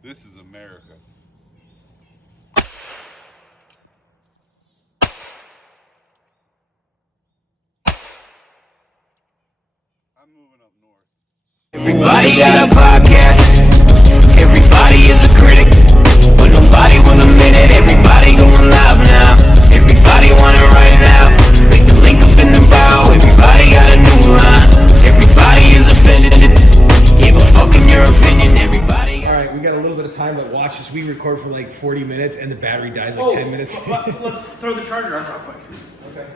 This is America. I'm moving up north. Everybody got a podcast. Everybody is a critic, but nobody want a minute. Everybody going live now. Everybody want it right now. Click the link up in the bio. Everybody got a new line. Everybody is offended. Give a fuck in your opinion. Everybody. All right, we got a little bit of time to watch this. We record for like 40 minutes, and the battery dies like 10 minutes. Let's throw the charger on real quick. Okay.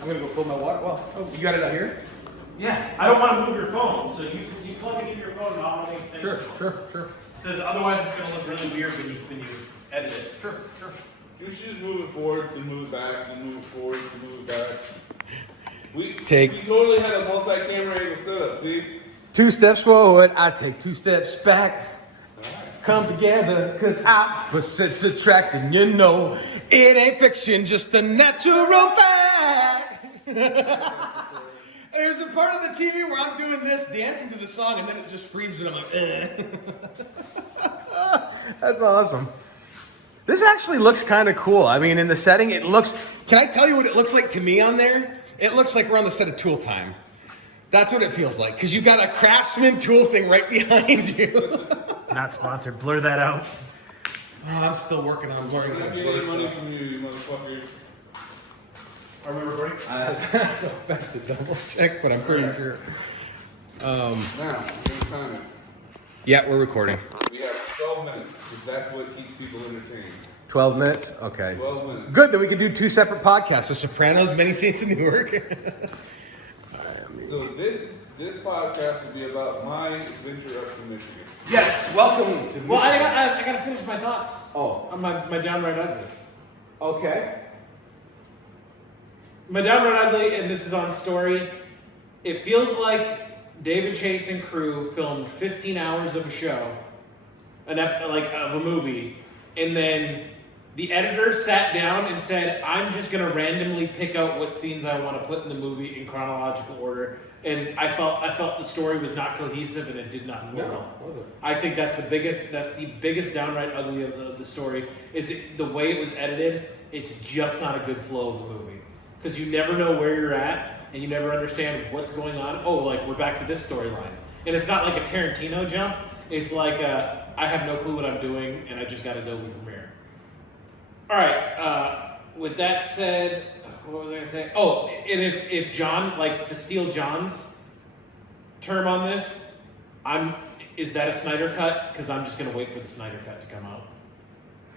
I'm gonna go fill my water. Well, you got it out here? Yeah, I don't want to move your phone, so you plug it into your phone and I'll make things. Sure. Because otherwise it's gonna look really weird when you edit it. Sure. You should just move it forward, then move it back, then move it forward, then move it back. We totally had a multi-camera angle setup, see? 2 steps forward, I take 2 steps back. Come together, cause opposites attract, and you know it ain't fiction, just a natural fact. There's a part of the TV where I'm doing this, dancing to the song, and then it just freezes, and I'm like, That's awesome. This actually looks kind of cool. I mean, in the setting, it looks... Can I tell you what it looks like to me on there? It looks like we're on the set of Tool Time. That's what it feels like, because you got a Craftsman tool thing right behind you. Not sponsored. Blur that out. Oh, I'm still working on learning how to Get blur any money stuff. from you motherfucker. Are we recording? I have to double check, but I'm pretty sure. Now, we're gonna time it. Yeah, we're recording. We have 12 minutes, because that's what keeps people entertained. 12 minutes? Okay. 12 minutes. Good, then we can do 2 separate podcasts. The Sopranos, Many Saints in Newark. So this podcast will be about my adventure up to Michigan. Yes, welcome to Michigan. Well, I gotta finish my thoughts. Oh. On my downright ugly. Okay. My downright ugly, and this is on story. It feels like David Chase and crew filmed 15 hours of a show, of a movie, and then the editor sat down and said, "I'm just gonna randomly pick out what scenes I want to put in the movie in chronological order." And I felt the story was not cohesive and it did not flow. No, was it? I think that's the biggest downright ugly of the story is the way it was edited. It's just not a good flow of the movie because you never know where you're at and you never understand what's going on. Oh, like we're back to this storyline, and it's not like a Tarantino jump. It's like I have no clue what I'm doing and I just got to go with the premiere. All right. With that said, what was I gonna say? Oh, and if John, like to steal John's term on this, is that a Snyder cut? Because I'm just gonna wait for the Snyder cut to come out,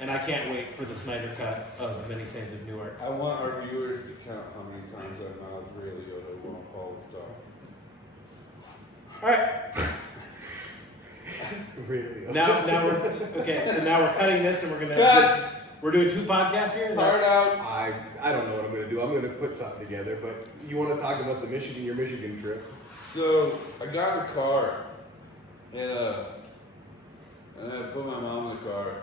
and I can't wait for the Snyder cut of Many Saints of Newark. I want our viewers to count how many times I acknowledge Ray Liotta won't call his dog. All right. Really? Now we're okay. So now we're cutting this, and we're gonna. Cut! We're doing 2 podcasts here. Is Start that? out. I don't know what I'm going to do. I'm going to put something together, but you want to talk about your Michigan trip? So I got a car, and I put my mom in the car,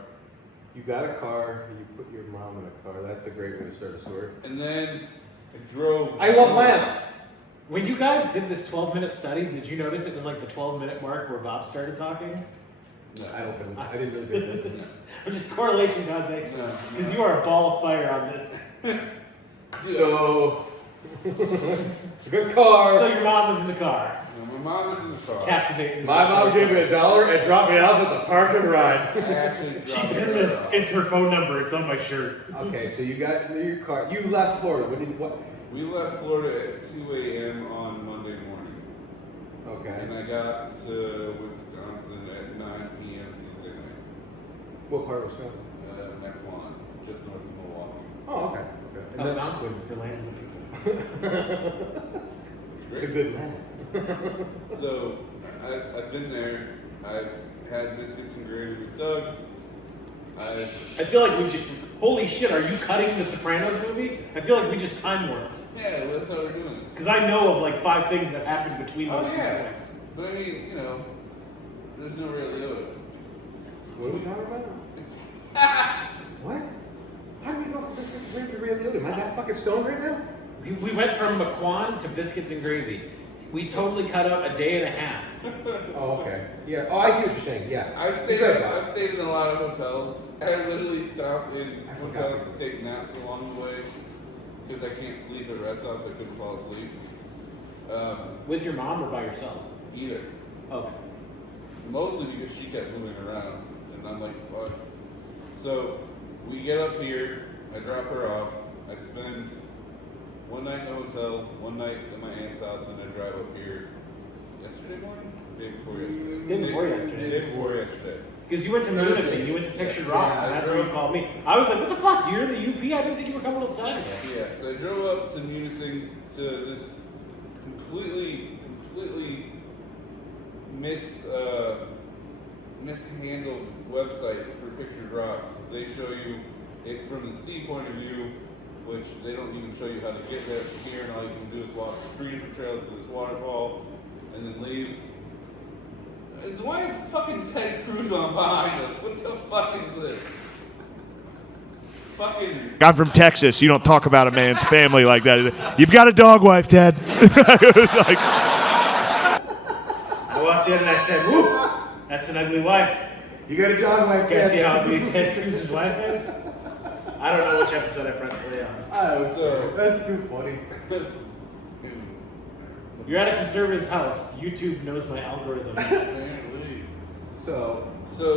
You got a car, you put your mom in a car. That's a great way to start a story. and then I drove. I love lamb. When you guys did this 12-minute study, did you notice it was like the 12-minute mark where Bob started talking? No, I didn't really pay attention. Or just correlation causation? Because you are a ball of fire on this. So, good car. So your mom was in the car, No, my mom is in the car. captivating. My mom gave me $1 and dropped me off at the park and ride. I actually She dropped did her this. off. It's her phone number. It's on my shirt. Okay, so you got your car. You left Florida. What? We left Florida at 2 a.m. on Monday morning, Okay. and I got to Wisconsin at 9 p.m. Tuesday night. What part of Wisconsin? Mequon, just north of Milwaukee. Oh, okay. And And that's good for landing the people. a good man. So I've been there. I've had biscuits and gravy with Doug. I feel like we just. Holy shit! Are you cutting the Sopranos movie? I feel like we just time warped. Yeah, that's how we're doing. Because I know of like 5 things that happened between Oh those 2 yeah, points. but I mean, there's no real Liotta. What are we talking about? What? How do we go from biscuits and gravy to Ray Liotta? Am I that fucking stoned right now? We went from McQuan to biscuits and gravy. We totally cut out a day and a half. Oh, okay. Yeah. Oh, I see what you're saying. Yeah. I've stayed in a lot of hotels. I literally stopped in hotels to take naps along the way because I can't sleep at rest stops. I couldn't fall asleep. With your mom or by yourself? Either. Okay. Mostly because she kept moving around, and I'm like, fuck. So we get up here. I drop her off. I spend one night in a hotel, one night at my aunt's house, and I drive up here yesterday morning? Day before yesterday. Day before yesterday. Because you went to Munising, you went to Pictured Rocks, and that's where you called me. I was like, what the fuck? You're in the UP? I didn't think you were coming on Saturday. Yeah, so I drove up to Munising to this completely mishandled website for Pictured Rocks. They show you it from the sea point of view, which they don't even show you how to get there from here, and all you can do is walk 3 different trails to this waterfall, and then leave. Why is fucking Ted Cruz on behind us? What the fuck is this? Fucking. I'm from Texas. You don't talk about a man's family like that. You've got a dog wife, Ted. It was like. I walked in and I said, whoop, that's an ugly wife. You got a dog wife. Guess see how ugly Ted Cruz's wife is? I don't know which episode I pressed play on. That's too funny. You're at a conservative's house. YouTube knows my algorithm. So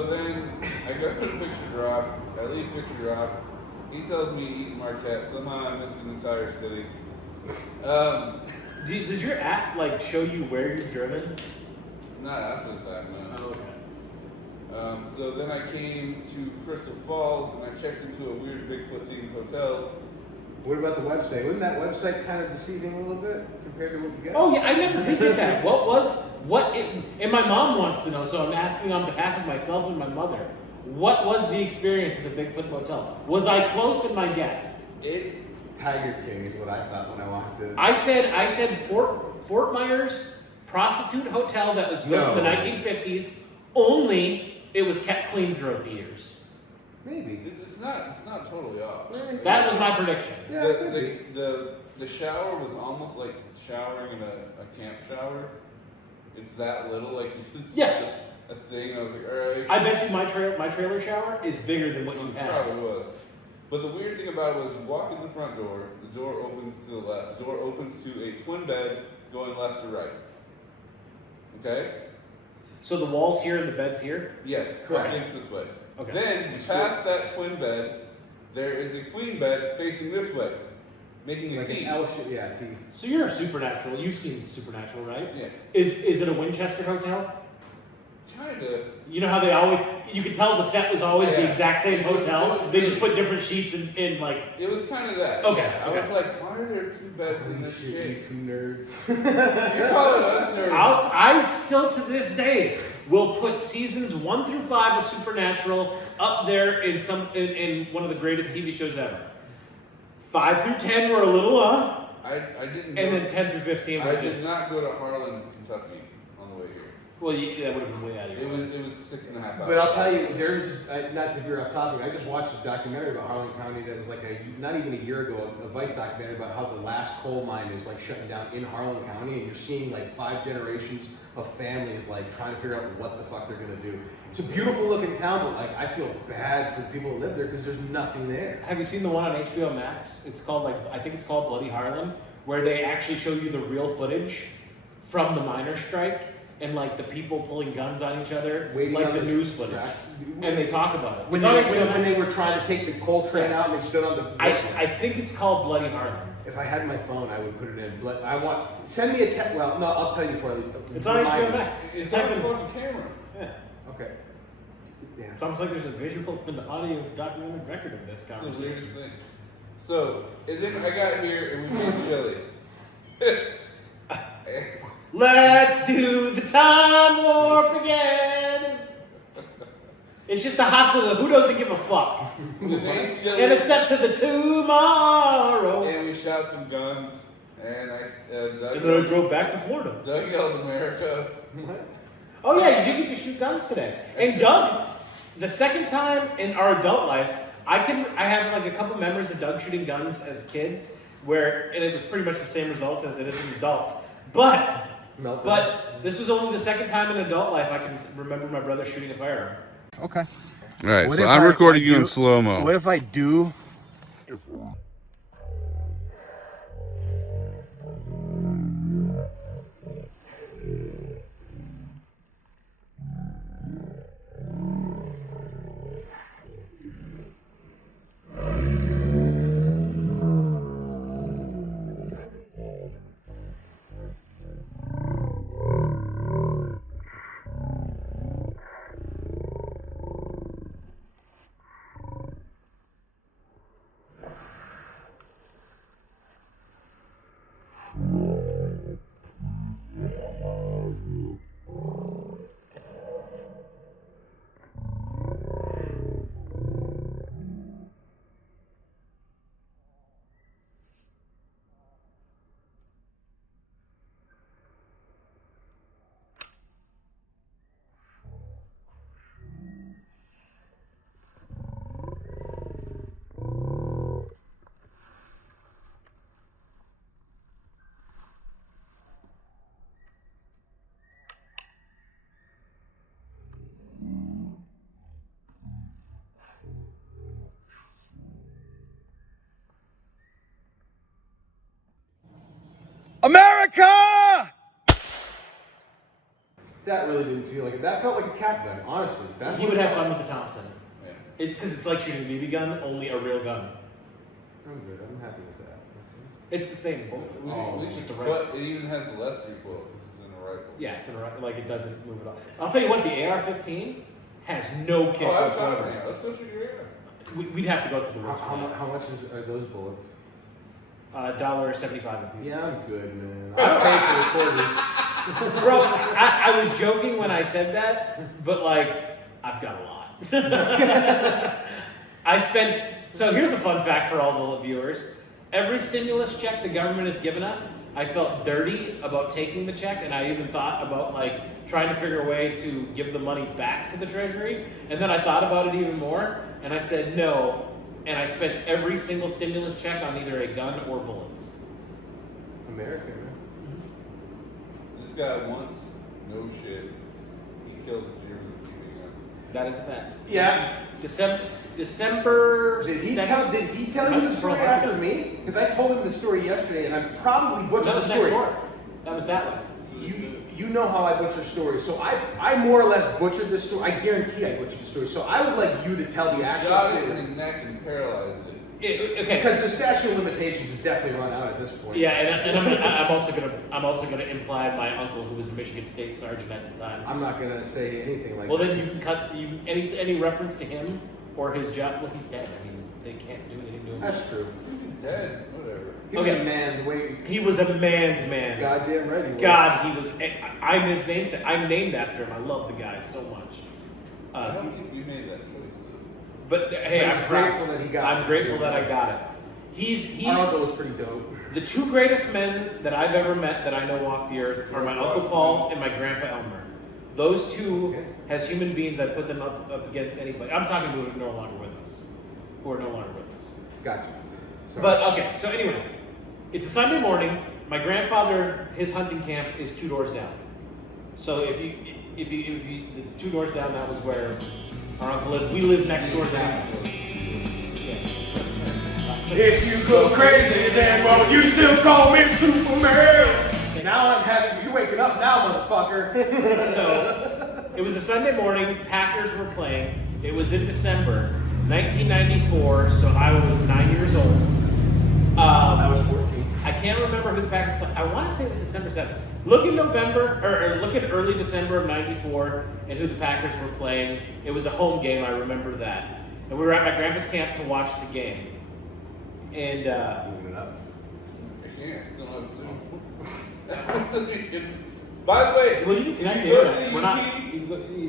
then I go to Pictured Rock. I leave Pictured Rock. He tells me to eat Marquette. Somehow I missed an entire city. Does your app like show you where you've driven? Not after the fact, man. Oh, okay. So then I came to Crystal Falls and I checked into a weird Bigfoot themed hotel. What about the website? Wasn't that website kind of deceiving a little bit compared to what you get? Oh yeah, I never did get that. And my mom wants to know, so I'm asking on behalf of myself and my mother. What was the experience at the Bigfoot Motel? Was I close in my guess? Tiger King is what I thought when I walked in. I said Fort Myers prostitute hotel that was built in the 1950s. Only it was kept clean throughout the years. Maybe. It's not totally off. That was my prediction. Yeah, the shower was almost like showering in a camp shower. It's that little, like it's a thing. And I was like, all right. I bet you my trailer shower is bigger than what you had. Probably was. But the weird thing about it was, walk in the front door. The door opens to the left. The door opens to a twin bed going left to right. Okay. So the walls here and the bed's here? Yes, Correct. against this way. Okay. Then, past that twin bed, there is a queen bed facing this way, making a like T. an L shape, yeah, T. So you're a Supernatural. You've seen Supernatural, right? Yeah. Is it a Winchester hotel? Kinda. You know how they always, you could tell the set was always the exact same hotel? They just put different sheets in like... It was kind of that. Okay, Yeah. I was like, why are there 2 beds in this You shit? 2 nerds. You're calling us nerds. I still to this day will put seasons 1 through 5 of Supernatural up there in one of the greatest TV shows ever. 5 through 10 were a little I didn't. and then 10 through 15 were I just... did not go to Harlan, Kentucky on the way here. Well, that would have been way out of your way. It was 6.5 hours. But I'll tell you, there's, not to veer off topic, I just watched a documentary about Harlan County that was like not even a year ago, a Vice documentary about how the last coal mine is like shutting down in Harlan County, and you're seeing like 5 generations of families like trying to figure out what the fuck they're gonna do. It's a beautiful looking town, but like I feel bad for the people who live there because there's nothing there. Have you seen the one on HBO Max? It's called I think it's called Bloody Harlan, where they actually show you the real footage from the miners' strike and like the people pulling guns on each other, Waiting like on the the news footage, tracks. and they talk about it. When It's on they, HBO when they Max. were trying to take the coal train out and they stood on the... I think it's called Bloody Harlan. If I had my phone, I would put it in. But send me a text. Well, no, I'll tell you before I leave. It's on HBO Max. It's Just type on in. the fucking camera. Yeah. Okay. Yeah. It's almost like there's a visual and audio documented record of this It's the conversation. weirdest thing. So, and then I got here and we made chili. Let's do the time warp again. It's just a hop to the who doesn't give a fuck. We made chili. And a step to the tomorrow. And we shot some guns. And Doug And then I drove back to Florida. Doug yelled America. Oh yeah, you did get to shoot guns today. And Doug, the second time in our adult lives, I have like a couple memories of Doug shooting guns as kids, and it was pretty much the same results as it is as an adult. But Meltdown. But this was only the second time in adult life I can remember my brother shooting a firearm. Okay. All right, What so if I'm I- recording I you in do- slow mo. What if I do? America! That really didn't seem like it. That felt like a cap gun, honestly. That's He what would it have felt fun with the Thompson. Yeah. Because it's like shooting a BB gun, only a real gun. I'm good. I'm happy with that. It's the same bullet. It's just a rifle. But it even has less recoil than a rifle. Yeah, it's in a rifle. Like, it doesn't move at all. I'll tell you what, the AR-15 has no kick Oh, I was whatsoever. talking about. Let's go shoot your air. We'd have to go to the woods. How much are those bullets? $1.75 a piece. Yeah, I'm good, man. I don't pay for the quarters. Bro, I was joking when I said that, but like, I've got a lot. I spent, so here's a fun fact for all the viewers. Every stimulus check the government has given us, I felt dirty about taking the check, and I even thought about like trying to figure a way to give the money back to the Treasury. And then I thought about it even more, and I said no. And I spent every single stimulus check on either a gun or bullets. America, man. This guy once, no shit, he killed a deer with a BB gun. That is a fact. Yeah. December. Did he 7th? tell you the story after me? Because I told him the story yesterday, and I probably butchered That the was next story. door. That was that one. You know how I butcher stories, so I more or less butchered this story. I guarantee I butchered the story. So I would like you to tell the actual Shot it in story. the neck and paralyzed it. Okay. Because the statute of limitations is definitely run out at this point. Yeah, and I'm also gonna imply my uncle, who was a Michigan State sergeant at the time. I'm not gonna say anything like Well, that. then you can cut any reference to him or his job. Well, he's dead. I mean, they can't do anything to him. That's true. Dead, whatever. He was Okay. a man, the way He was a man's man. goddamn right he was. God, he was. I'm his namesake. I'm named after him. I love the guy so much. I don't think we made that choice though. But hey, But I'm he's proud. grateful that he got it. I'm grateful that I got it. He's Our uncle was pretty dope. the two greatest men that I've ever met that I know walk the earth are my Uncle Paul and my Grandpa Elmer. Those two, Okay. as human beings, I put them up against anybody. I'm talking who are no longer with us. Who are no longer with us. Gotcha. Sorry. But okay, so anyway, it's a Sunday morning. My grandfather, his hunting camp is 2 doors down. So if you the 2 doors down, that was where our uncle lived. We lived next door down. If you go crazy, then won't you still call me Superman? Now I'm having you waking up now, motherfucker. So it was a Sunday morning. Packers were playing. It was in December 1994. So I was 9 years old. I was 14. I can't remember who the Packers played. I want to say it was December 7th. Look in November, or look at early December of 94 and who the Packers were playing. It was a home game, I remember that. And we were at my grandpa's camp to watch the game. And, Moving it up. I can't, still have two. By the way, well, you can go to the we're UP, not.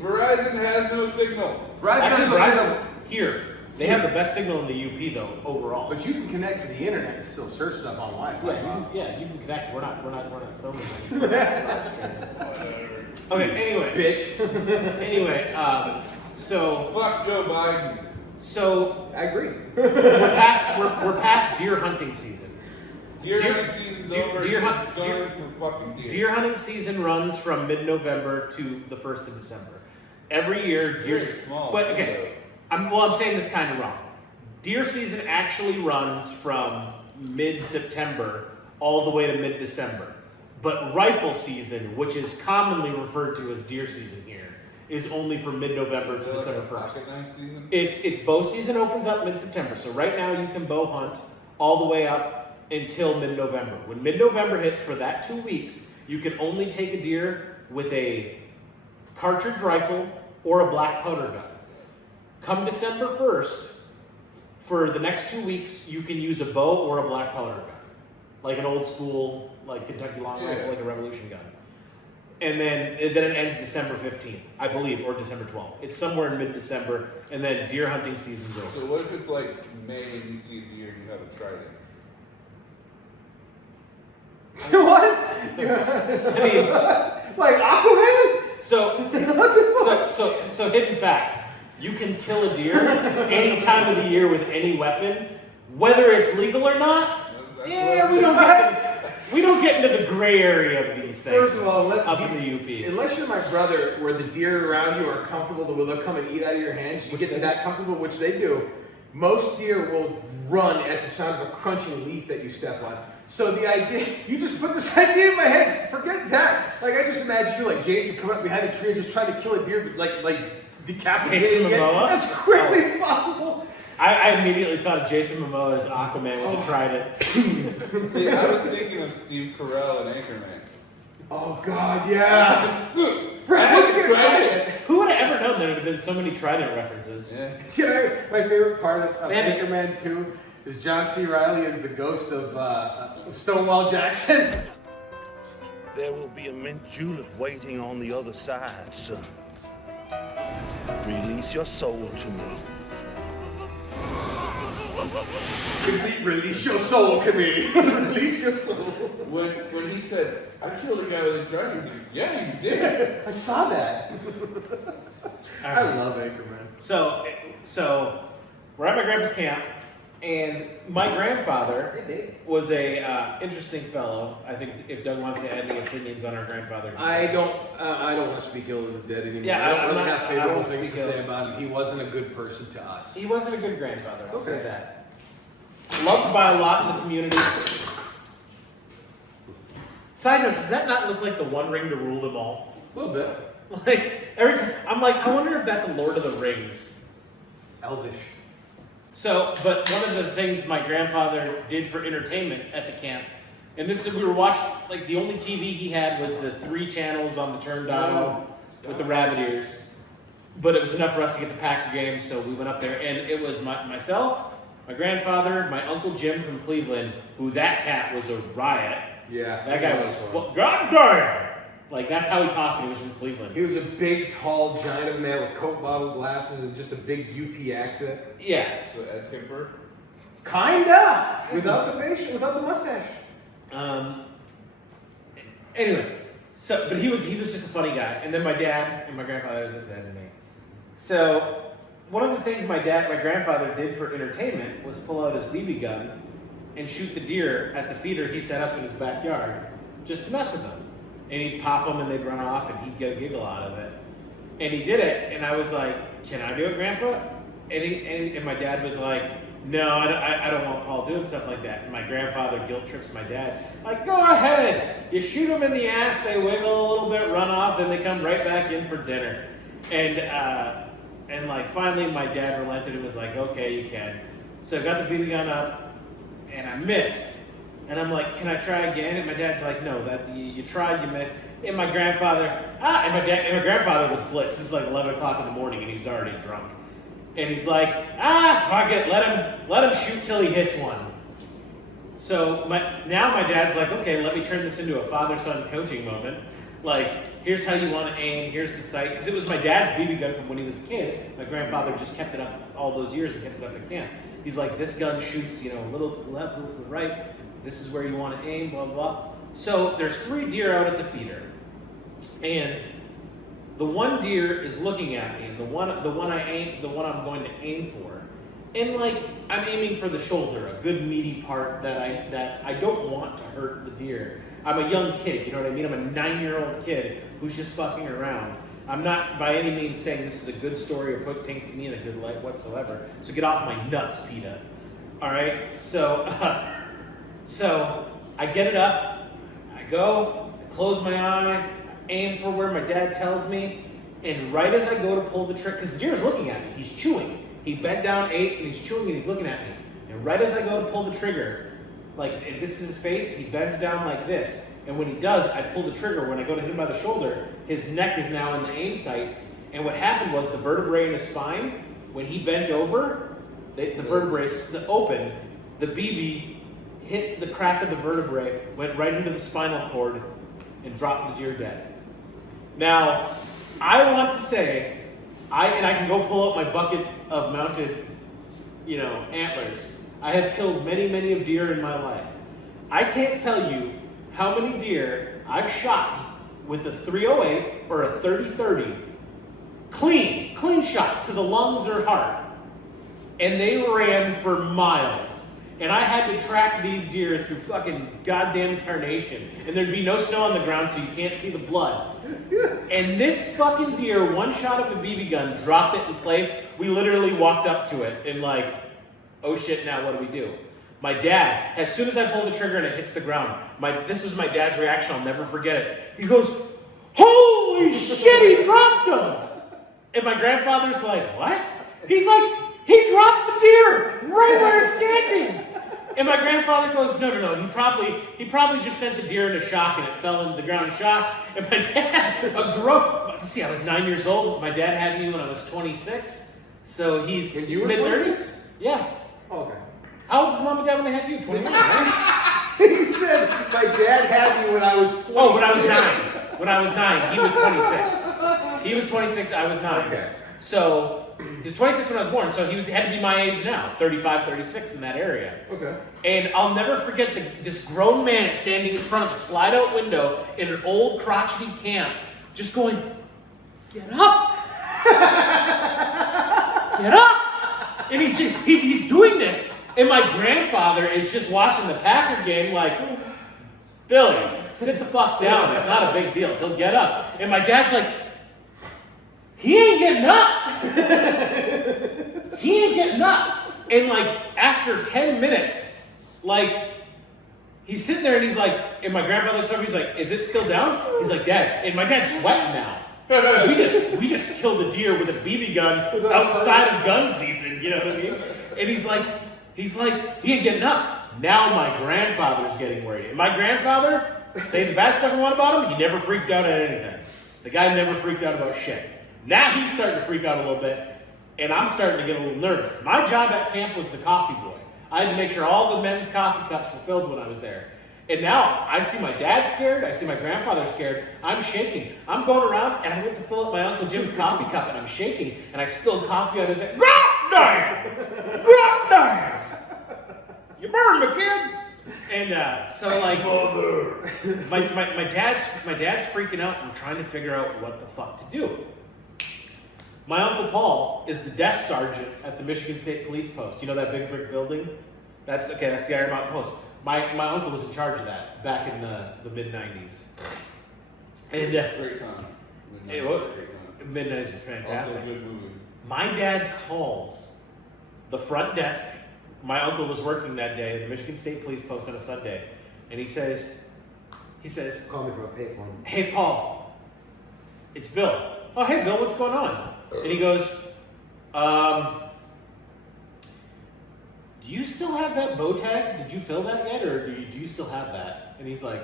Verizon has no signal. Verizon has Actually, no Verizon, signal, here. They have the best signal in the UP, though, overall. but you can connect to the internet and still search stuff on Wi-Fi. You can connect. We're not filming anything. Okay, anyway. Bitch. Anyway, so Fuck Joe Biden. I agree. we're past deer hunting season. Deer Deer- hunting season season's Deer- over. deer He's hunt- going deer- for fucking deer. Deer hunting season runs from mid-November to the 1st of December. Every year, deer. Very small But okay, window. I'm saying this kind of wrong. Deer season actually runs from mid-September all the way to mid-December. But rifle season, which is commonly referred to as deer season here, is only from mid-November Is to it like December a 1st. pocket knife season? It's bow season opens up mid-September. So right now you can bow hunt all the way up until mid-November. When mid-November hits for that 2 weeks, you can only take a deer with a cartridge rifle or a black powder gun. Come December 1st, for the next 2 weeks, you can use a bow or a black powder gun. Like an old school, like Kentucky long rifle, like a Revolution gun. And then it ends December 15th, I believe, or December 12th. It's somewhere in mid-December, and then deer hunting season's over. So what if it's like May and you see a deer and you haven't tried it? What? I mean, Like Aquaman? so hidden fact: you can kill a deer any time of the year with any weapon, whether it's legal or not. That's Yeah, what we I'm don't get into the gray area of these things. First of all, up in the UP. unless you're my brother, where the deer around you are comfortable to where they'll come and eat out of your hands, you get to that comfortable, which they do. Most deer will run at the sound of a crunching leaf that you step on. So the idea, you just put this idea in my head. Forget that. Like I just imagine you, like Jason, coming up behind a tree and just trying to kill a deer, but like decapitating it Momoa? as quickly as possible. I immediately thought of Jason Momoa as Aquaman when he tried it. See, I was thinking of Steve Carell and Anchorman. Oh God, yeah. Brad, what'd you get Trident. Who would have ever known there would have been so many Trident references? Yeah. Yeah, my favorite part of Man, Anchorman 2 is John C. Reilly as the ghost of Stonewall Jackson. There will be a mint julep waiting on the other side, son. Release your soul to me. Release your soul to me. Release your soul. When he said, I killed a guy with a trident, he was like, yeah, you did. I saw that. I love Anchorman. So we're at my grandpa's camp, and my grandfather was a interesting fellow. I think if Doug wants to add any opinions on our grandfather, I don't want to speak ill of the dead anymore. Yeah, I don't I'm really not- have I favorable won't things speak to say ill. about him. He wasn't a good person to us. he wasn't a good grandfather. I'll say Okay. that. Loved by a lot in the community. Side note: does that not look like the One Ring to rule them all? A little bit. Like every time, I'm like, I wonder if that's a Lord of the Rings. Elvish. So, but one of the things my grandfather did for entertainment at the camp, and this is, we were watching, like the only TV he had was the 3 channels on the turn dial with the rabbit ears. But it was enough for us to get the Packer game, so we went up there, and it was myself, my grandfather, my Uncle Jim from Cleveland, who that cat was a riot. Yeah. That guy was, goddamn! Like, that's how he talked, and he was from Cleveland. He was a big, tall, giant of a man with Coke bottle glasses and just a big UP accent. Yeah. So Ed Kemper. Kinda. Without the facial, without the mustache. Anyway, so but he was just a funny guy, and then my dad and my grandfather, as I said, and me. So one of the things my grandfather did for entertainment was pull out his BB gun and shoot the deer at the feeder he set up in his backyard, just to mess with them. And he'd pop them, and they'd run off, and he'd get a giggle out of it. And he did it, and I was like, "Can I do it, Grandpa?" And my dad was like, "No, I don't want Paul doing stuff like that." And my grandfather guilt trips my dad, like, "Go ahead, you shoot them in the ass, they wiggle a little bit, run off, then they come right back in for dinner." And like finally my dad relented and was like, "Okay, you can." So I got the BB gun up, and I missed. And I'm like, "Can I try again?" And my dad's like, "No, that you tried, you missed." And my grandfather, and my grandfather was blitzed. This is like 11 o'clock in the morning, and he was already drunk. And he's like, fuck it, let him shoot till he hits one. So now my dad's like, "Okay, let me turn this into a father-son coaching moment. Like, here's how you want to aim, here's the sight." Because it was my dad's BB gun from when he was a kid. My grandfather just kept it up all those years and kept it up at camp. He's like, "This gun shoots, a little to the left, a little to the right. This is where you want to aim, blah, blah." So there's 3 deer out at the feeder. And the one deer is looking at me, and the one I'm going to aim for And like, I'm aiming for the shoulder, a good meaty part that I don't want to hurt the deer. I'm a young kid, you know what I mean? I'm a 9-year-old kid who's just fucking around. I'm not by any means saying this is a good story or paints me in a good light whatsoever. So get off my nuts, PETA. All right. So I get it up. I go. I close my eye. I aim for where my dad tells me. And right as I go to pull the trigger, because the deer is looking at me, he's chewing. He bent down, ate, and he's chewing, and he's looking at me. And right as I go to pull the trigger, like if this is his face, he bends down like this. And when he does, I pull the trigger. When I go to hit him by the shoulder, his neck is now in the aim sight. And what happened was the vertebrae in his spine, when he bent over, the vertebrae is open. The BB hit the crack of the vertebrae, went right into the spinal cord, and dropped the deer dead. Now, I want to say, I can go pull out my bucket of mounted, antlers. I have killed many, many of deer in my life. I can't tell you how many deer I've shot with a 308 or a 30-30, clean shot to the lungs or heart, and they ran for miles. And I had to track these deer through fucking goddamn tarnation. And there'd be no snow on the ground so you can't see the blood. And this fucking deer, one shot of a BB gun, dropped it in place. We literally walked up to it and like, oh shit, now what do we do? My dad, as soon as I pull the trigger and it hits the ground, this was my dad's reaction, I'll never forget it. He goes, holy shit, he dropped him! And my grandfather's like, what? He's like, he dropped the deer right where it's standing. And my grandfather goes, no, he probably just sent the deer into shock and it fell into the ground in shock. And my dad, I was 9 years old. My dad had me when I was 26. So he's mid-30s. Yeah. Oh, okay. How old was mom and dad when they had you? 21, right? He said, my dad had me when I was 26. Oh, when I was 9. When I was 9, he was 26. He was 26, I was 9. Okay. So he was 26 when I was born, so he had to be my age now, 35, 36 in that area. Okay. And I'll never forget this grown man standing in front of a slide-out window in an old crotchety camp, just going, get up! Get up! And he's doing this, and my grandfather is just watching the Packer game like, Billy, sit the fuck down, it's not a big deal, he'll get up. And my dad's like, he ain't getting up. He ain't getting up. And like after 10 minutes, like he's sitting there and he's like, and my grandfather looks over, he's like, is it still down? He's like, Dad. And my dad's sweating now. We just killed a deer with a BB gun outside of gun season, you know what I mean? And he's like, he ain't getting up. Now my grandfather's getting worried. And my grandfather, say the bad stuff I want about him, he never freaked out at anything. The guy never freaked out about shit. Now he's starting to freak out a little bit, and I'm starting to get a little nervous. My job at camp was the coffee boy. I had to make sure all the men's coffee cups were filled when I was there. And now I see my dad scared, I see my grandfather scared, I'm shaking. I'm going around, and I went to fill up my Uncle Jim's coffee cup, and I'm shaking, and I spilled coffee on his head. God you burned me, kid! And so like, my dad's freaking out, and we're trying to figure out what the fuck to do. My Uncle Paul is the desk sergeant at the Michigan State Police Post. You know that big brick building? That's the Iron Mountain Post. My uncle was in charge of that back in the mid-90s. And Great time. Midnights are fantastic. Also a good movie. My dad calls the front desk. My uncle was working that day at the Michigan State Police Post on a Sunday. And he says, call me from a payphone. hey, Paul, it's Bill. Oh, hey, Bill, what's going on? And he goes, do you still have that bow tag? Did you fill that yet, or do you still have that? And he's like,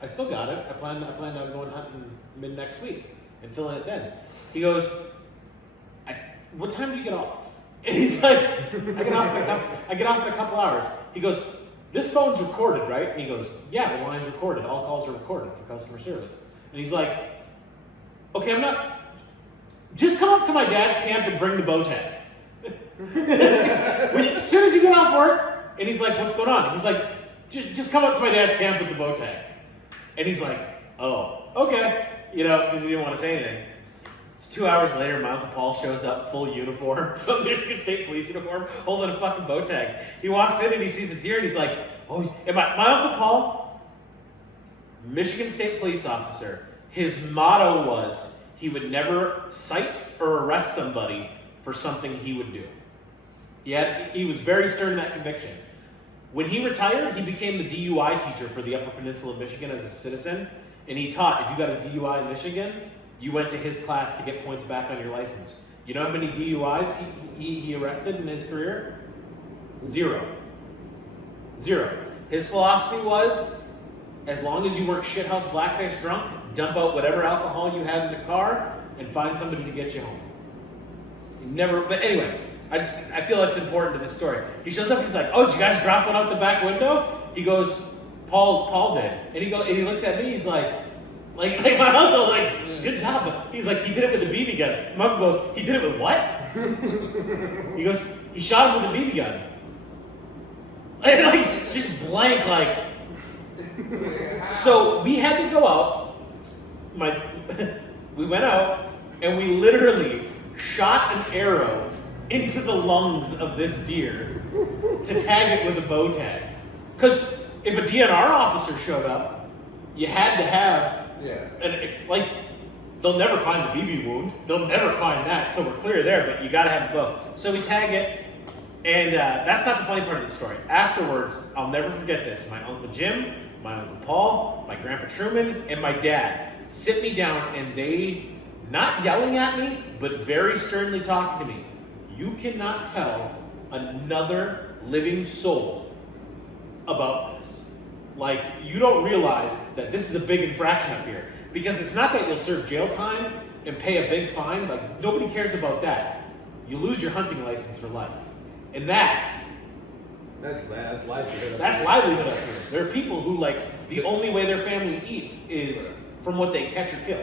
I still got it. I plan on going hunting mid next week and filling it then. He goes, what time do you get off? And he's like, I get off in a couple hours. He goes, this phone's recorded, right? And he goes, yeah, the line's recorded. All calls are recorded for customer service. And he's like, okay, just come up to my dad's camp and bring the bow tag. As soon as you get off work, and he's like, what's going on? He's like, just come up to my dad's camp with the bow tag. And he's like, oh, okay. Because he didn't want to say anything. So 2 hours later, my Uncle Paul shows up full uniform, full Michigan State Police uniform, holding a fucking bow tag. He walks in and he sees a deer and he's like, oh, and my Uncle Paul, Michigan State Police officer, his motto was he would never cite or arrest somebody for something he would do. He was very stern in that conviction. When he retired, he became the DUI teacher for the Upper Peninsula of Michigan as a citizen, and he taught if you got a DUI in Michigan, you went to his class to get points back on your license. You know how many DUIs he arrested in his career? Zero. His philosophy was, as long as you weren't shithouse blackface drunk, dump out whatever alcohol you had in the car and find somebody to get you home. Never, but anyway, I feel it's important to this story. He shows up, he's like, oh, did you guys drop one out the back window? He goes, Paul did. And he looks at me, he's like my uncle, like, good job. He's like, he did it with a BB gun. My uncle goes, he did it with what? He goes, he shot him with a BB gun. Like, just blank, like. So we had to go out. We went out and we literally shot an arrow into the lungs of this deer to tag it with a bow tag. Because if a DNR officer showed up, you had to have, like, they'll never find the BB wound. They'll never find that, so we're clear there, but you gotta have a bow. So we tag it, and that's not the funny part of the story. Afterwards, I'll never forget this. My Uncle Jim, my Uncle Paul, my Grandpa Truman, and my dad sit me down, and they, not yelling at me, but very sternly talking to me. You cannot tell another living soul about this. Like, you don't realize that this is a big infraction up here. Because it's not that you'll serve jail time and pay a big fine. Like, nobody cares about that. You lose your hunting license for life. And that's livelihood. That's livelihood up here. There are people who, like, the only way their family eats is from what they catch or kill.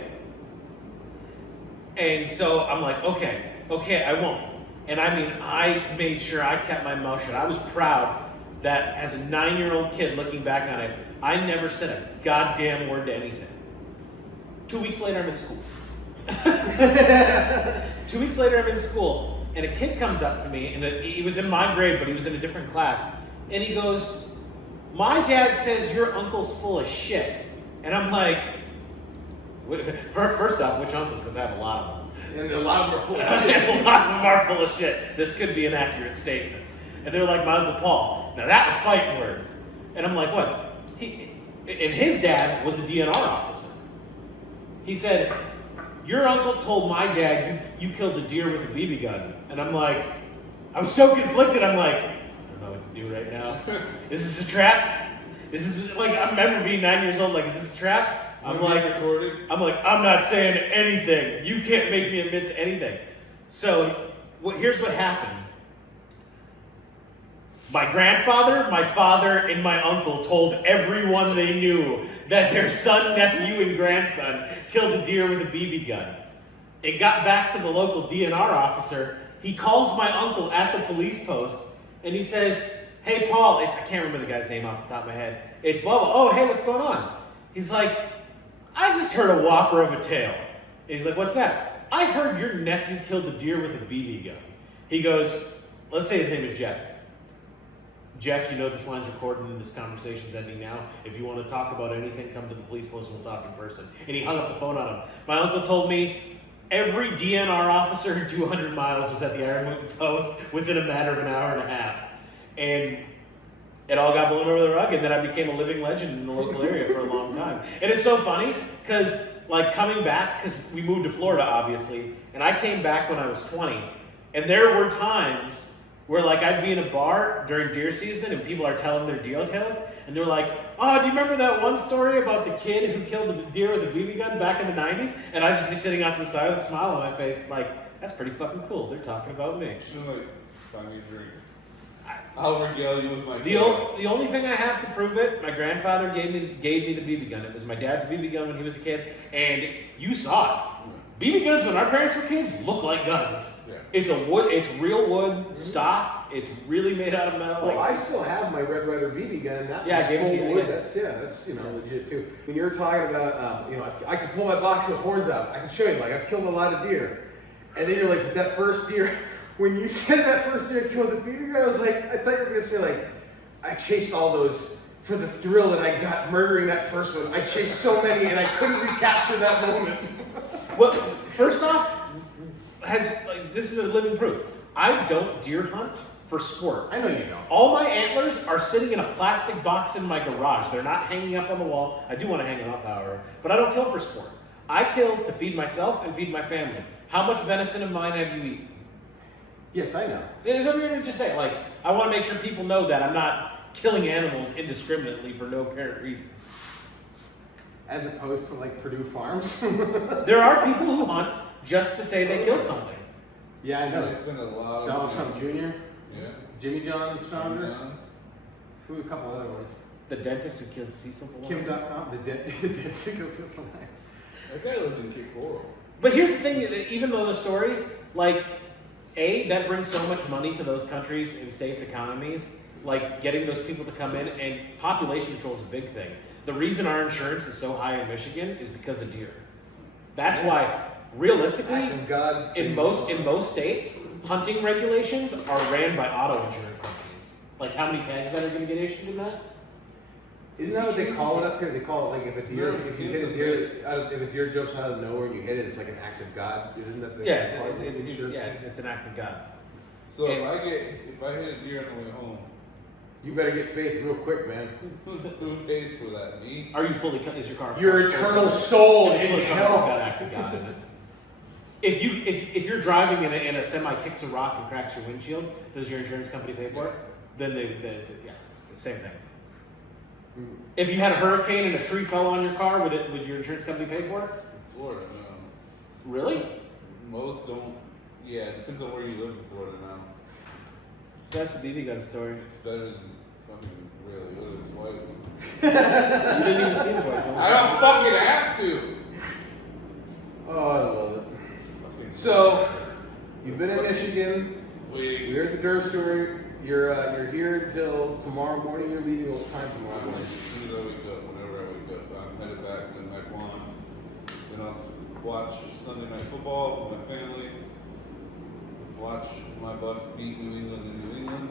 And so I'm like, okay, I won't. And I mean, I made sure I kept my mouth shut. I was proud that as a 9-year-old kid looking back on it, I never said a goddamn word to anything. 2 weeks later, I'm in school. 2 weeks later, I'm in school, and a kid comes up to me, and he was in my grade, but he was in a different class, and he goes, my dad says your uncle's full of shit. And I'm like, first off, which uncle? Because I have a lot of them. And a lot of them are full of shit. A lot of them are full of shit. This could be an accurate statement. And they're like, my Uncle Paul. Now that was fighting words. And I'm like, what? And his dad was a DNR officer. He said, your uncle told my dad you killed a deer with a BB gun. And I'm like, I was so conflicted. I'm like, I don't know what to do right now. Is this a trap? Is this, like, I remember being 9 years old, like, is this a trap? I'm like, I'm not saying anything. You can't make me admit to anything. So here's what happened. My grandfather, my father, and my uncle told everyone they knew that their son, nephew, and grandson killed a deer with a BB gun. It got back to the local DNR officer. He calls my uncle at the police post, and he says, hey, Paul, I can't remember the guy's name off the top of my head. It's blah, blah. Oh, hey, what's going on? He's like, I just heard a whopper of a tale. And he's like, what's that? I heard your nephew killed a deer with a BB gun. He goes, let's say his name is Jeff. Jeff, you know this line's recorded and this conversation's ending now. If you want to talk about anything, come to the police post and we'll talk in person. And he hung up the phone on him. My uncle told me every DNR officer in 200 miles was at the Iron Mountain Post within a matter of an hour and a half. And it all got blown over the rug, and then I became a living legend in the local area for a long time. And it's so funny, because, like, coming back, because we moved to Florida, obviously, and I came back when I was 20, and there were times where, like, I'd be in a bar during deer season, and people are telling their deer tales, and they're like, oh, do you remember that one story about the kid who killed the deer with a BB gun back in the 90s? And I'd just be sitting off to the side with a smile on my face, like, that's pretty fucking cool. They're talking about me. Should like buy me a drink. I'll regale you with my the only thing I have to prove it, my grandfather gave me the BB gun. It was my dad's BB gun when he was a kid, and you saw it. BB guns when our parents were kids look like guns. Yeah. It's real wood stock. It's really made out of metal. Well, I still have my Red Ryder BB gun. That Yeah, I gave it to full you, wood. yeah. That's legit too. When you're talking about, I could pull my box of horns out. I can show you, like, I've killed a lot of deer. And then you're like, that first deer, when you said that first deer killed the BB gun, I was like, I thought you were gonna say, like, I chased all those for the thrill that I got murdering that first one. I chased so many and I couldn't recapture that moment. Well, first off, this is a living proof. I don't deer hunt for sport. I know you don't. All my antlers are sitting in a plastic box in my garage. They're not hanging up on the wall. I do want to hang them up, however, but I don't kill for sport. I kill to feed myself and feed my family. How much venison of mine have you eaten? Yes, I know. Is what I'm going to just say. Like, I want to make sure people know that I'm not killing animals indiscriminately for no apparent reason. As opposed to, like, Purdue Farms. There are people who hunt just to say they killed something. Yeah, I know. They spend a lot of Donald money. Trump Jr., Yeah. Jimmy John's founder. John's. Who a couple other ones. The dentist who killed Cecil Baloney. Kim.com, the dead single system. That guy lived in Cape Coral. But here's the thing, that even though the stories, like, that brings so much money to those countries and states' economies, like getting those people to come in, and population control is a big thing. The reason our insurance is so high in Michigan is because of deer. That's why, realistically, God, in most states, hunting regulations are ran by auto insurance companies. Like how many tags that are going to get issued in that? Isn't that what they call it up here? They call it, like, if a deer, No, if you hit a deer, if a deer jumps out of nowhere and you hit it, it's like an act of God. Isn't that the Yeah, part of the insurance? it's an act of God. So And- if I hit a deer on the way home, You better get faith real quick, man. who pays for that? Me? Are you fully? Is your car? Your eternal soul It's in fully covered. It's got hell. act of God in it. If you're driving and a semi kicks a rock and cracks your windshield, does your insurance company pay for it? Then yeah, the same thing. If you had a hurricane and a tree fell on your car, would your insurance company pay for it? Florida, no. Really? Most don't. Yeah, it depends on where you live in Florida now. So that's the BB gun story. It's better than fucking really. Look at it twice. You didn't even see it twice. I don't fucking have to. Oh, I love it. So, you've been in Michigan. Wait. We're at the Durst story. You're here until tomorrow morning. You're leaving what time tomorrow As morning? soon as I wake up, whenever I wake up, I'm headed back to Mequon. Then I'll watch Sunday Night Football with my family. Watch my Bucks beat New England in New England.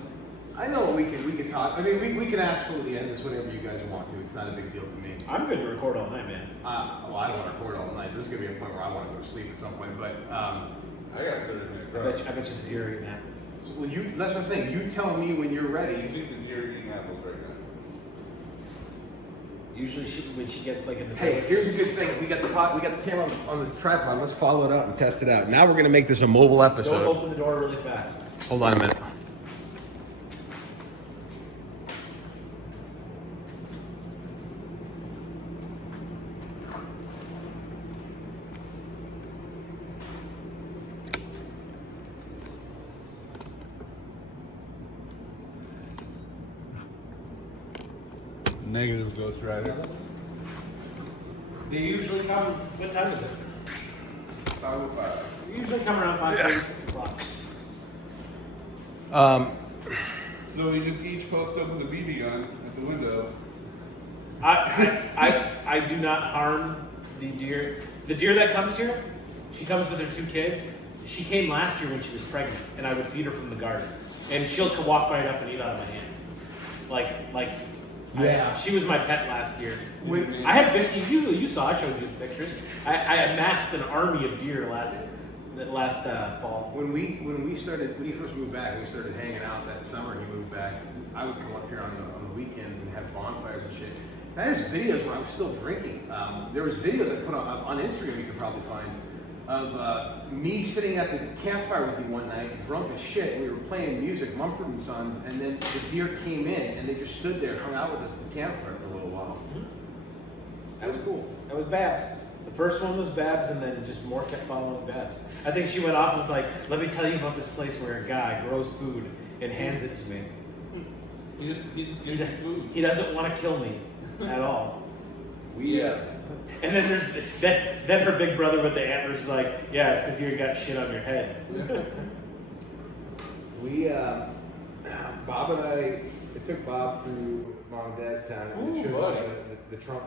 I know we can talk. I mean, we can absolutely end this whenever you guys want to. It's not a big deal to me. I'm good to record all night, man. Well, I don't want to record all night. There's gonna be a point where I want to go to sleep at some point. But I got 30 minute I drive. bet you the deer are eating apples. well, that's what I'm saying. You tell me when you're I ready. think the deer eating apples right now. Usually, when she gets like in the Hey, here's a good thing. We got the camera on the tripod. Let's follow it up and test it out. Now we're gonna make this a mobile don't episode. open the door really fast. Hold on a minute. Negative Ghost Rider. They usually come. What time is it? 505. They usually come around 5:30, 6 o'clock. So we just each post up with a BB gun at the window. I do not harm the deer. The deer that comes here, she comes with her 2 kids. She came last year when she was pregnant, and I would feed her from the garden, and she'll walk right up and eat out of my hand, like. Yeah. She was my pet last year. When- I had 50. You saw. I showed you the pictures. I amassed an army of deer last fall. When you first moved back, we started hanging out that summer. You moved back. I would come up here on the weekends and have bonfires and shit. Now, there's videos when I was still drinking. There was videos I put on Instagram. You could probably find of me sitting at the campfire with you one night, drunk as shit. And we were playing music, Mumford and Sons, and then the deer came in and they just stood there and hung out with us at the campfire for a little while. That was cool. That was Babs. The first one was Babs, and then just more kept following Babs. I think she went off and was like, "Let me tell you about this place where a guy grows food and hands it to me. He just gives you food. He doesn't want to kill me at all." Yeah. And then there's then her big brother with the antlers is like, "Yeah, it's because you got shit on your head." Bob and I, it took Bob through Mom and Dad's town, and it showed the Trump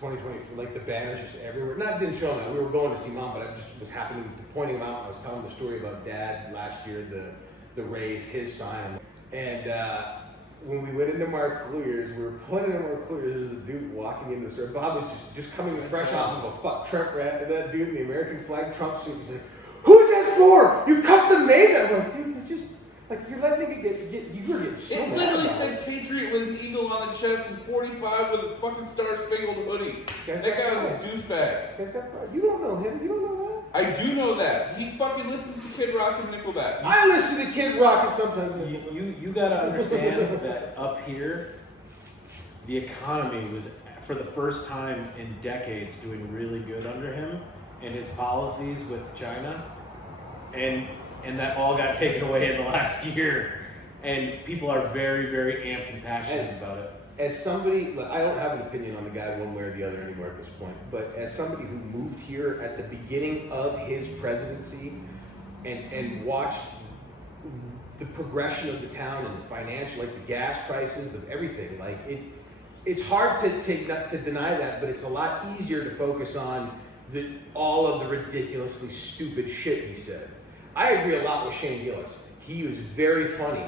2020, like the banners just everywhere. Didn't show them. We were going to see Mom, but I just was happening to point him out. I was telling the story about Dad last year, the raise, his sign. And when we went into Mark Clears, we were pulling into Mark Clears, there was a dude walking in the store. Bob was just coming fresh off of a fuck Trump rat, and that dude in the American flag Trump suit was like, "Who's that for? You custom made that?" I'm like, dude, they're just, like, you're letting me get you were getting so It mad literally about said it. Patriot with an eagle on the chest and 45 with a fucking Star-Spangled hoodie. That guy was a douchebag. Guy's got pride. You don't know him. You don't know that. I do know that. He fucking listens to Kid Rock and Nickelback. I listen to Kid Rock and sometimes. You gotta understand that up here, the economy was, for the first time in decades, doing really good under him and his policies with China, and that all got taken away in the last year, and people are very, very amped and passionate about it. As somebody, look, I don't have an opinion on the guy one way or the other anymore at this point, but as somebody who moved here at the beginning of his presidency and watched the progression of the town and the financial, like the gas prices, with everything, like it's hard to deny that, but it's a lot easier to focus on all of the ridiculously stupid shit he said. I agree a lot with Shane Gillis. He was very funny.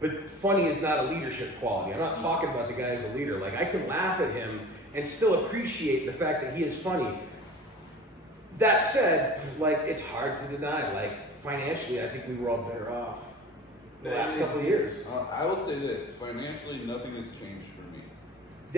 But funny is not a leadership quality. I'm not talking about the guy as a leader. Like, I can laugh at him and still appreciate the fact that he is funny. That said, like, it's hard to deny. Like, financially, I think we were all better off the last couple of years. I will say this: financially, nothing has changed for me.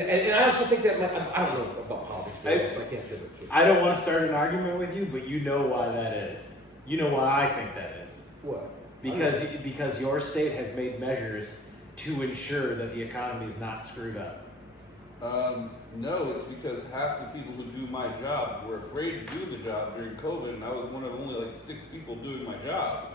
And I also think that, I don't know about politics, so I can't say that. I don't want to start an argument with you, but you know why that is. You know why I think that is. What? Because your state has made measures to ensure that the economy is not screwed up. No, it's because half the people who do my job were afraid to do the job during COVID, and I was one of only like 6 people doing my job.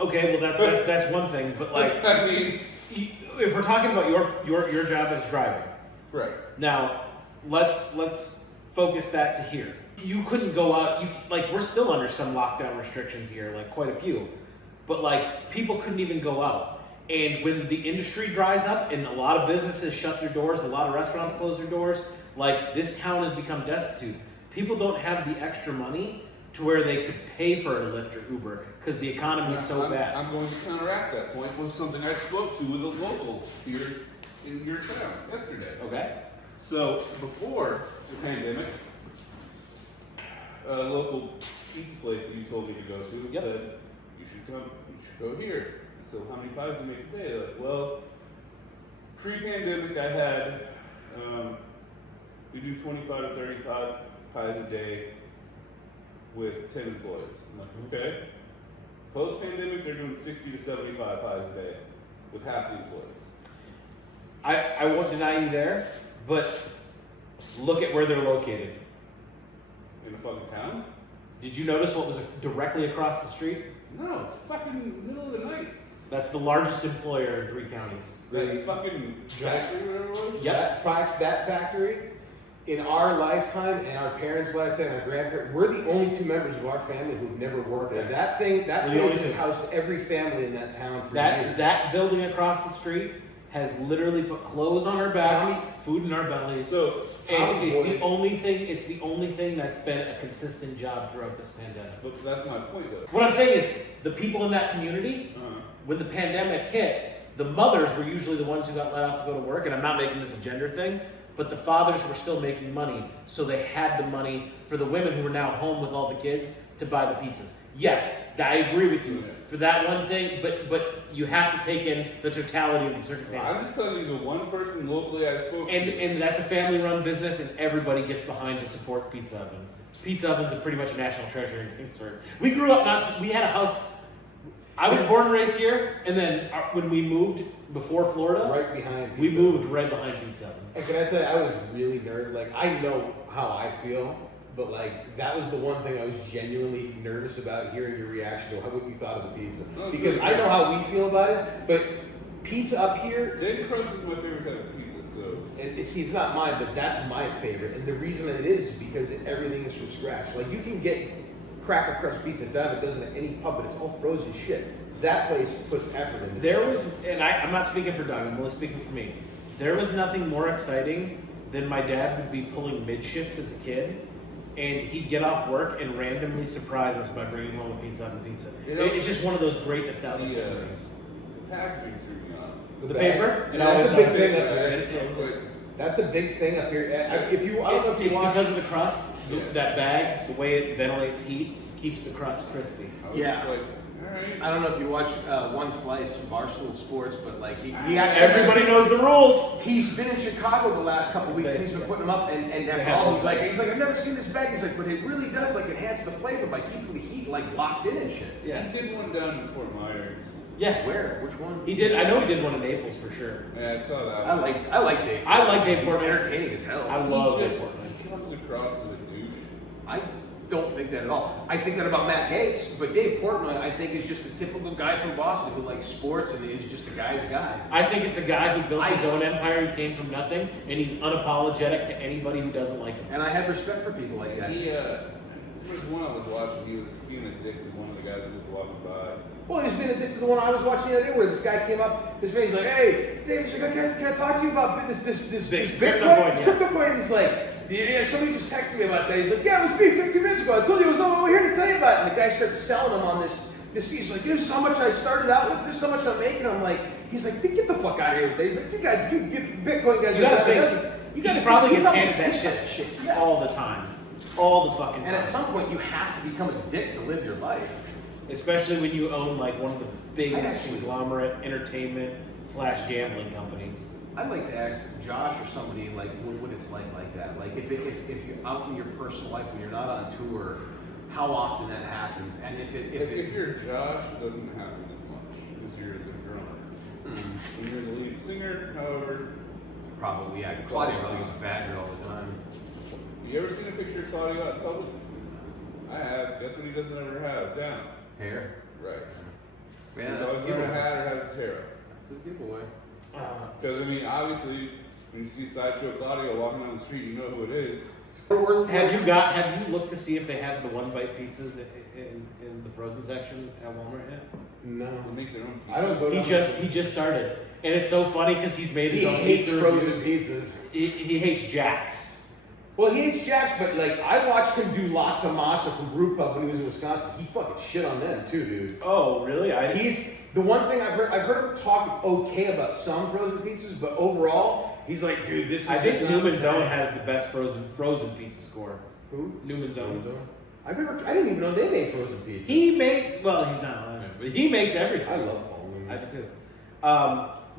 Okay, well that's one thing, but like, I mean, if we're talking about your job as driving, correct. now let's focus that to here. You couldn't go out. We're still under some lockdown restrictions here, like quite a few. But like, people couldn't even go out. And when the industry dries up and a lot of businesses shut their doors, a lot of restaurants close their doors, like, this town has become destitute. People don't have the extra money to where they could pay for a Lyft or Uber because the economy is so bad. I'm going to counteract that point with something I spoke to with a local here in your town yesterday. Okay. So before the pandemic, a local pizza place that you told me to go to said, you should go here. So how many pies do you make a day? They're like, well, pre-pandemic I had, we do 25 to 35 pies a day with 10 employees. I'm like, okay. Post-pandemic, they're doing 60 to 75 pies a day with half the employees. I won't deny you there, but look at where they're located. In the fucking town? Did you notice what was directly across the street? No, it's fucking middle of the night. That's the largest employer in 3 counties. That fucking factory, whatever it was? Yep. That factory, in our lifetime and our parents' lifetime, our grandparents, we're the only 2 members of our family who've never worked there. That place has housed every family in that town for years. That building across the street has literally put clothes on our back, food in our bellies. So, and it's the only thing that's been a consistent job throughout this pandemic. but that's my point though. What I'm saying is, the people in that community, when the pandemic hit, the mothers were usually the ones who got let off to go to work, and I'm not making this a gender thing, but the fathers were still making money, so they had the money for the women who were now home with all the kids to buy the pizzas. Yes, I agree with you for that one thing, but you have to take in the totality of the circumstances. I'm just telling you the one person locally I spoke to. And that's a family-run business, and everybody gets behind to support Pizza Oven. Pizza Oven's a pretty much a national treasure in Kingsford. We grew up we had a house. I was born and raised here, and then when we moved before Florida, right behind. We moved right behind Pizza Oven. And can I tell you, I was really nervous. Like, I know how I feel, but like, that was the one thing I was genuinely nervous about, hearing your reaction to what you thought of the pizza. Because I know how we feel about it, but pizza up here, Thin crust is my favorite type of pizza, so. see, it's not mine, but that's my favorite. And the reason it is because everything is from scratch. Like, you can get cracker crust pizza, it does it at any pub, but it's all frozen shit. that place puts effort into. There was, and I'm not speaking for Doug, I'm only speaking for me. There was nothing more exciting than my dad would be pulling mid-shifts as a kid, and he'd get off work and randomly surprise us by bringing home a pizza and pizza. You know, It's just one of those great nostalgic The memories. packaging threw me off. The paper? And that's a big thing Yeah, up here. it was like, That's a big thing up here. If you, I don't know if you It's watch. because of the crust. Yeah. That bag, the way it ventilates heat, keeps the crust crispy. I was Yeah. just like, alright. I don't know if you watch One Slice from Barstool Sports, but like he actually Everybody knows the rules. He's been in Chicago the last couple of weeks. And he's been Basically. putting them up, and that's They have all. those He's like, I've never seen this bag. He's like, but it really does like enhance the flavor by keeping the heat like locked in and shit. Yeah. He did one down in Fort Myers. Yeah. Where? Which one? He did. I know he did one in Naples for sure. Yeah, I saw that I one. like Dave. I like Dave He's Portman. entertaining as hell. I love He Dave just Portman. comes across as a douche. I don't think that at all. I think that about Matt Gates, but Dave Portman, I think, is just a typical guy from Boston who likes sports and is just a guy's guy. I think it's a guy who built his own empire. He came from nothing, and he's unapologetic to anybody who doesn't like him. And I have respect for people like that. There was one I was watching, he was being a dick to one of the guys who was walking by. Well, he's been addicted to the one I was watching the other day where this guy came up, his friend, he's like, hey, Dave, he's like, can I talk to you about this Bitcoin, Bitcoin? yeah. Bitcoin? And he's like, yeah, somebody just texted me about that. He's like, yeah, it was me 15 minutes ago. I told you I was over here to tell you about it. And the guy starts selling him on this. He's like, this is how much I started out with. This is how much I'm making. I'm like, he's like, get the fuck out of here with that. He's like, you guys, you Bitcoin guys. You gotta are think. you He gotta probably think, gets you handed gotta that think shit Yeah. all the time, all the fucking time. And at some point, you have to become a dick to live your life. Especially when you own like one of the biggest actually- conglomerate entertainment / gambling companies. I'd like to ask Josh or somebody like what it's like that. Like if you're out in your personal life when you're not on tour, how often that happens, and If you're Josh, it doesn't happen as much because you're the drummer. When you're the lead singer, however, probably yeah. Claudia really gets badgered all the time. you ever seen a picture of Claudio out in public? I have. Guess what he doesn't ever have? Down. Hair. Right. Yeah, He's that's always a got a giveaway. hat or has his hair up. That's a giveaway. Because, I mean, obviously, when you see Sideshow Claudio walking down the street, you know who it is. Have you looked to see if they have the one bite pizzas in the frozen section at Walmart yet? No. They make their own pizza. I don't go. He just started, and it's so funny because he's made his He own hates pizza frozen review. pizzas. He hates Jack's. Well, he hates Jack's, but like I watched him do lots of matcha from Brew Pub when he was in Wisconsin. He fucking shit on them too, dude. Oh, really? He's the one thing I've heard him talk okay about some frozen pizzas, but overall, he's like, dude, this is. I think just Newman's not- Own has the best frozen pizza score. Who? Newman's Own. I didn't even know they made frozen pizza. He makes he's not on it, but he makes everything. I love Paul Newman. I do too.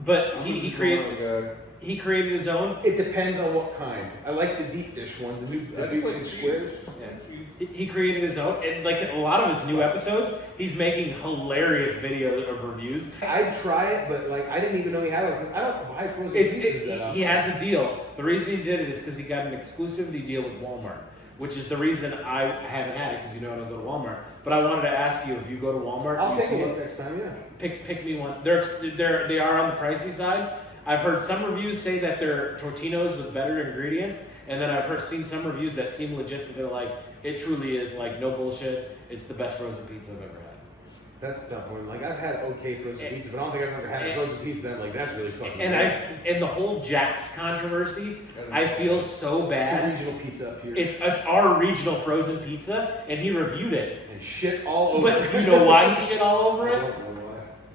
But he created his own. It depends on what kind. I like the deep dish one. The I deep just like dish cheese. squares. Yeah. He created his own, and like a lot of his new episodes, he's making hilarious video of reviews. I'd try it, but like I didn't even know he had it. I don't buy frozen pizzas that He often. has a deal. The reason he did it is because he got an exclusivity deal with Walmart, which is the reason I haven't had it because I don't go to Walmart. But I wanted to ask you if you go to Walmart, I'll you take see a look it, next time. Yeah. pick me one. They are on the pricey side. I've heard some reviews say that they're Tortinos with better ingredients, and then I've seen some reviews that seem legit that they're like, it truly is like no bullshit. It's the best frozen pizza I've ever had. That's a tough one. Like I've had okay frozen pizza, but I don't think I've ever had a frozen pizza that I'm like that's really fucking. And the whole Jack's controversy, I feel so It's a bad. regional pizza up here. It's our regional frozen pizza, and he reviewed it. and shit all over. But you know why he shit all over I it? don't know why.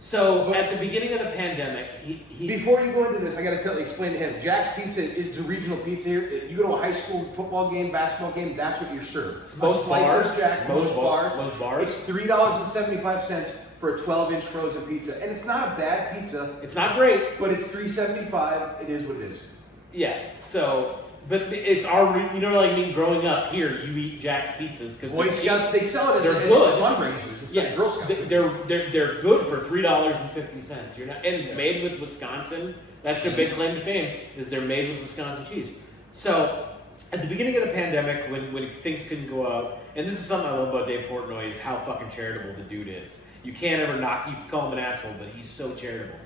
So at the beginning of the pandemic, he Before you go into this, I got to explain to him. Jack's Pizza is the regional pizza here. You go to a high school football game, basketball game. That's what you're served. Most A slice of bars, Jack, most bars. bars. It's $3.75 for a 12-inch frozen pizza, and it's not a bad pizza, it's not great. but it's $3.75. It is what it is. Yeah. So, but it's you know, like me growing up here, you eat Jack's pizzas because Boy Scouts, they sell it as, They're as good. fundraisers. It's Yeah, like Girl Scouts. they're good for $3.50. You're not, and it's made with Wisconsin. That's their big claim to fame is they're made with Wisconsin cheese. So at the beginning of the pandemic, when things couldn't go out, and this is something I love about Dave Portnoy is how fucking charitable the dude is. You can't ever knock. You can call him an asshole, but he's so charitable.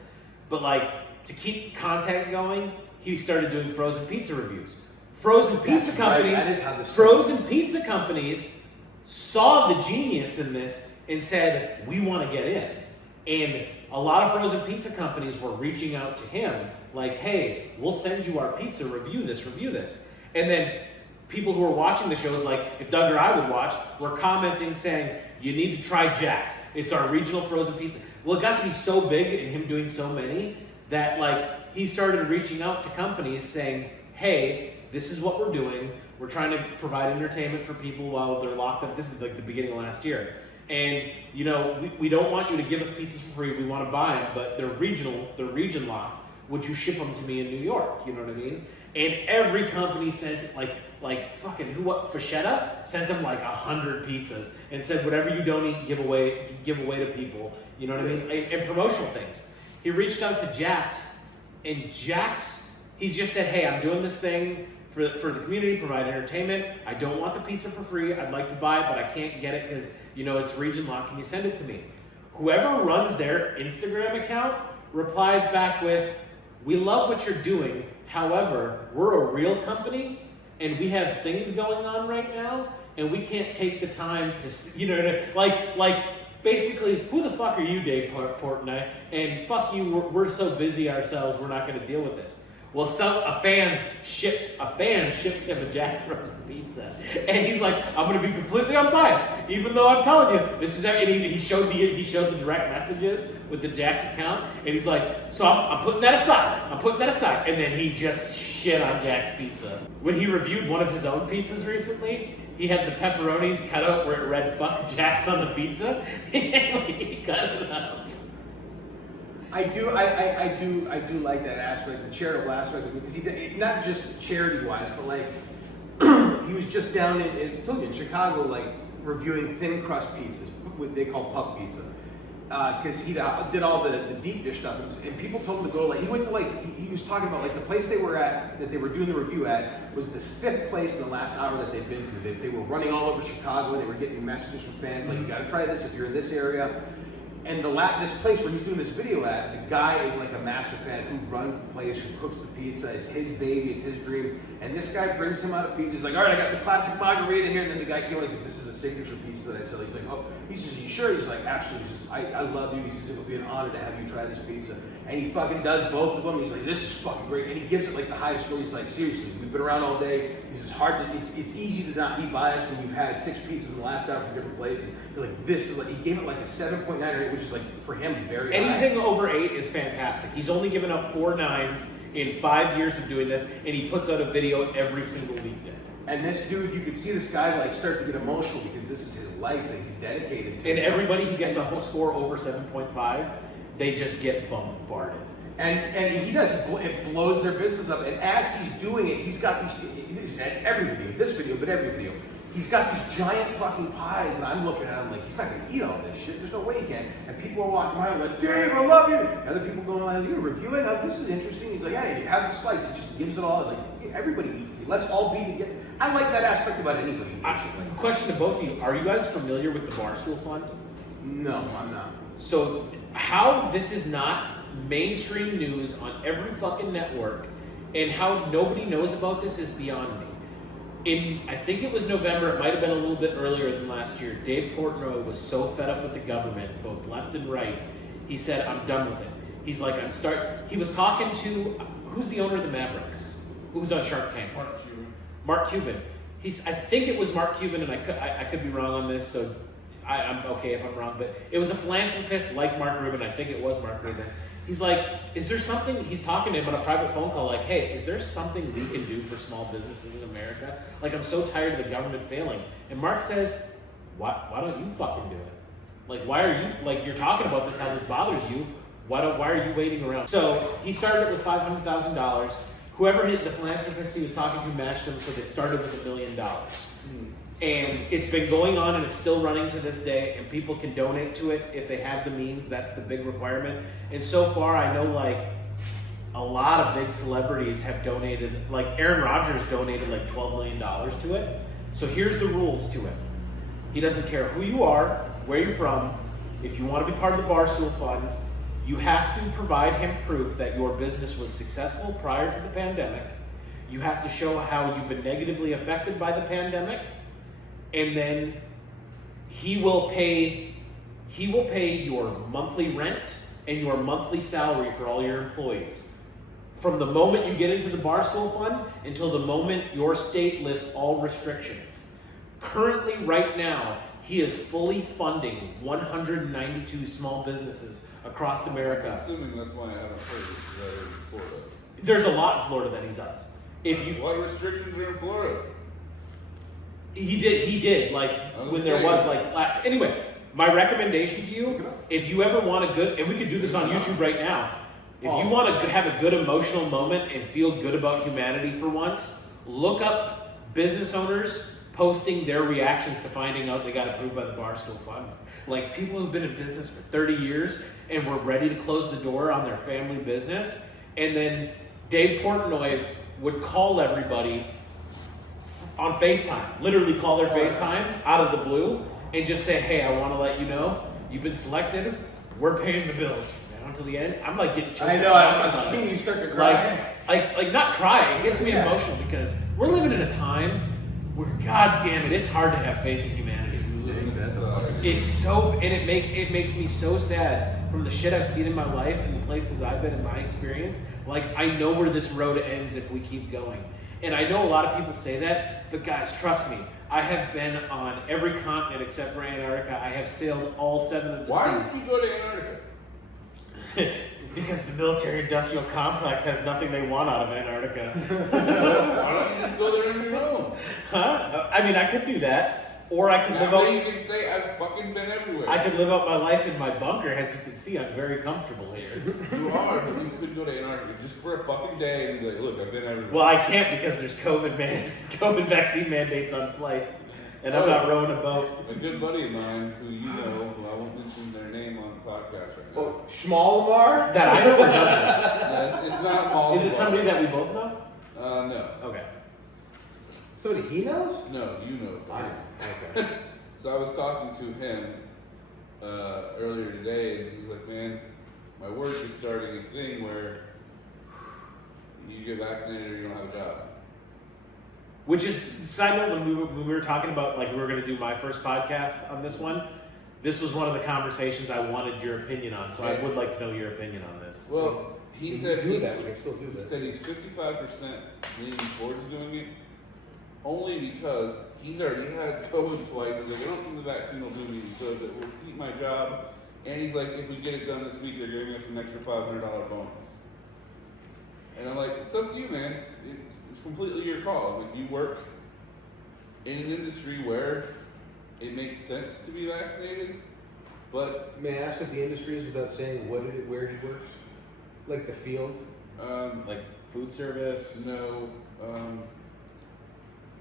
But like to keep content going, he started doing frozen pizza reviews. Frozen pizza That's right, companies, that is how this frozen pizza companies saw the genius in this and said, "We want to get in." And a lot of frozen pizza companies were reaching out to him like, hey, we'll send you our pizza, review this. And then people who are watching the shows, like if Doug or I would watch, were commenting saying, you need to try Jack's. It's our regional frozen pizza. Well, it got to be so big and him doing so many that like he started reaching out to companies saying, hey, this is what we're doing. We're trying to provide entertainment for people while they're locked up. This is like the beginning of last year. And, you know, we don't want you to give us pizzas for free. We want to buy them, but they're region locked. Would you ship them to me in New York? You know what I mean? And every company sent like fucking Fashetta sent them like 100 pizzas and said, whatever you don't eat, give away to people. You know what I mean? And promotional things. He reached out to Jack's, and Jack's, he's just said, hey, I'm doing this thing for the community, provide entertainment. I don't want the pizza for free. I'd like to buy it, but I can't get it because, you know, it's region locked. Can you send it to me? Whoever runs their Instagram account replies back with, we love what you're doing. However, we're a real company and we have things going on right now and we can't take the time to, you know, like basically, who the fuck are you, Dave Portnoy? And fuck you, we're so busy ourselves, we're not going to deal with this. Well, a fan shipped him a Jack's frozen pizza, and he's like, I'm going to be completely unbiased, even though I'm telling you this is. And he showed the direct messages with the Jack's account, and he's like, so I'm putting that aside. And then he just shit on Jack's pizza. When he reviewed one of his own pizzas recently, he had the pepperonis cut out where it read "fuck Jack's" on the pizza, and he cut it up. I do like that aspect, the charitable aspect of it, because he not just charity wise, but like he was just down in Chicago, like reviewing thin crust pizzas, what they call puck pizza, because he did all the deep dish stuff, and people told him to go. Like he went to he was talking about like the place they were at that they were doing the review at was this 5th place in the last hour that they'd been to. They were running all over Chicago, and they were getting messages from fans like, you got to try this if you're in this area. And this place where he's doing this video at, the guy is like a massive fan who runs the place, who cooks the pizza. It's his baby, it's his dream. And this guy brings him out a pizza. He's like, all right, I got the classic margarita here. And then the guy came out, he's like, this is a signature pizza that I sell. He's like, oh, he says, you sure? He's like, absolutely. He says, I love you. He says, it would be an honor to have you try this pizza. And he fucking does both of them. He's like, this is fucking great. And he gives it like the highest score. He's like, seriously, we've been around all day. He says, it's easy to not be biased when you've had 6 pizzas in the last hour from different places. He's like, this is like, he gave it like a 7.9 or 8, which is like, for him, very high. Anything over 8 is fantastic. He's only given up 4 9s in 5 years of doing this, and he puts out a video every single weekday. And this dude, you could see this guy like start to get emotional because this is his life that he's dedicated to. And everybody who gets a whole score over 7.5, they just get bombarded. And he does, it blows their business up. And as he's doing it, he's got these, every video, he's got these giant fucking pies, and I'm looking at him like, he's not gonna eat all this shit, there's no way he can. And people are walking by like, Dave, I love you. And other people going on, you're reviewing, this is interesting. He's like, hey, have the slice. He just gives it all, like, everybody eat. Let's all be together. I like that aspect about anybody. Question to both of you, are you guys familiar with the Barstool Fund? No, I'm not. So how this is not mainstream news on every fucking network, and how nobody knows about this is beyond me. I think it was November, it might have been a little bit earlier than last year, Dave Portnoy was so fed up with the government, both left and right, he said, I'm done with it. He's like, he was talking to, who's the owner of the Mavericks? Who's on Shark Tank? Mark Cuban. I think it was Mark Cuban, and I could be wrong on this, so I'm okay if I'm wrong, but it was a philanthropist like Mark Rubin, I think it was Mark Rubin. He's like, is there something, he's talking to him on a private phone call, like, hey, is there something we can do for small businesses in America? Like, I'm so tired of the government failing. And Mark says, why don't you fucking do it? Like, why are you, like, you're talking about this, how this bothers you, why are you waiting around? So he started with $500,000. Whoever the philanthropist he was talking to matched him, so they started with $1 million. And it's been going on, and it's still running to this day, and people can donate to it if they have the means. That's the big requirement. And so far, I know like a lot of big celebrities have donated, like Aaron Rodgers donated like $12 million to it. So here's the rules to it. He doesn't care who you are, where you're from. If you want to be part of the Barstool Fund, you have to provide him proof that your business was successful prior to the pandemic. You have to show how you've been negatively affected by the pandemic. And then he will pay He will pay your monthly rent and your monthly salary for all your employees. From the moment you get into the Barstool Fund until the moment your state lifts all restrictions. Currently, right now, he is fully funding 192 small businesses across America. Assuming that's why I haven't heard it, because I heard in Florida. There's a lot in Florida that he does. If you, What restrictions are in Florida? he did like when there was like anyway. My recommendation to you, if you ever want a good, and we could do this on YouTube right now, if you want to have a good emotional moment and feel good about humanity for once, look up business owners posting their reactions to finding out they got approved by the Barstool Fund. Like people who've been in business for 30 years and were ready to close the door on their family business, and then Dave Portnoy would call everybody on FaceTime, literally call their FaceTime out of the blue, and just say, hey, I want to let you know, you've been selected, we're paying the bills. Down to the end, I'm like getting choked. I know, up. I'm seeing you start to cry. Like not crying, it gets me emotional because we're living in a time where, god damn it, it's hard to have faith in humanity. It's so, and it makes me so sad from the shit I've seen in my life and the places I've been in my experience. Like, I know where this road ends if we keep going. And I know a lot of people say that, but guys, trust me, I have been on every continent except for Antarctica. I have sailed all 7 of the Why seas. did you go to Antarctica? Because the military-industrial complex has nothing they want out of Antarctica. Why don't you just go there on your own? Huh? I mean, I could do that. Or I could live That out... way you can say, I've fucking been everywhere. I could live out my life in my bunker. As you can see, I'm very comfortable here. You are, but you could go to Antarctica just for a fucking day and be like, look, I've been everywhere. Well, I can't because there's COVID vaccine mandates on flights, and I'm not rowing a boat. A good buddy of mine, who you know, who I won't mention their name on the podcast right now. Oh, Schmalamar? That I know or doesn't. No, it's not all. Is it somebody that we both know? No. Okay. Somebody he knows? No, you know. Okay. So I was talking to him earlier today, and he's like, man, my work is starting a thing where you get vaccinated or you don't have a job. Which is, side note, when we were talking about, like, we were going to do my first podcast on this one, this was one of the conversations I wanted your opinion on, so I would like to know your opinion on this. Well, he said do that. We can still do he that. said he's 55% leaning towards doing it, only because he's already had COVID twice. He's like, I don't think the vaccine will do me because it will keep my job. And he's like, if we get it done this week, they're giving us an extra $500 bonus. And I'm like, it's up to you, man. It's completely your call. Like, you work in an industry where it makes sense to be vaccinated, but May I ask what the industry is without saying where he works? Like the field? Like food service? no.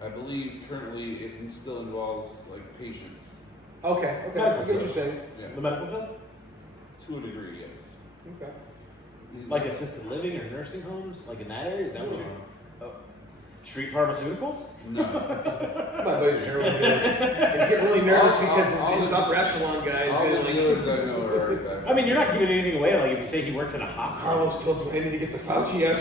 I believe currently it still involves like patients. Okay, Medical field. interesting. Yeah. The medical field? To a degree, yes. Okay. Like assisted living or nursing homes? Like in that area? Is that what you're... Oh. Street pharmaceuticals? No. My buddy's heroin dealer. He's getting really nervous because it's upper echelon guys. All the and, like, dealers I know are already back. I mean, you're not giving anything away. Like if you say he works in a hospital. Carlos tells me I need to get the Fauci out.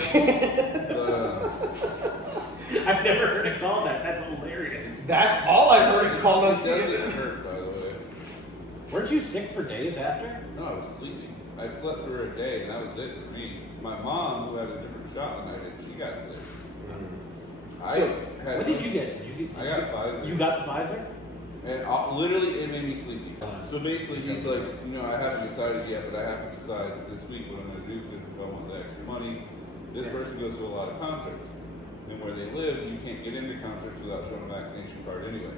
I've never heard it called that. That's hilarious. That's all I've heard it called on It doesn't hurt, by the way. Weren't you sick for days after? No, I was sleeping. I slept for a day, and that was it for me. My mom, who had a different shot than I did, she got sick. What did you get? I got Pfizer. You got the Pfizer? And literally, it made me sleepy. So basically, he's like, you know, I haven't decided yet, but I have to decide this week what I'm going to do because if I want the extra money, this person goes to a lot of concerts. And where they live, you can't get into concerts without showing a vaccination card anyway.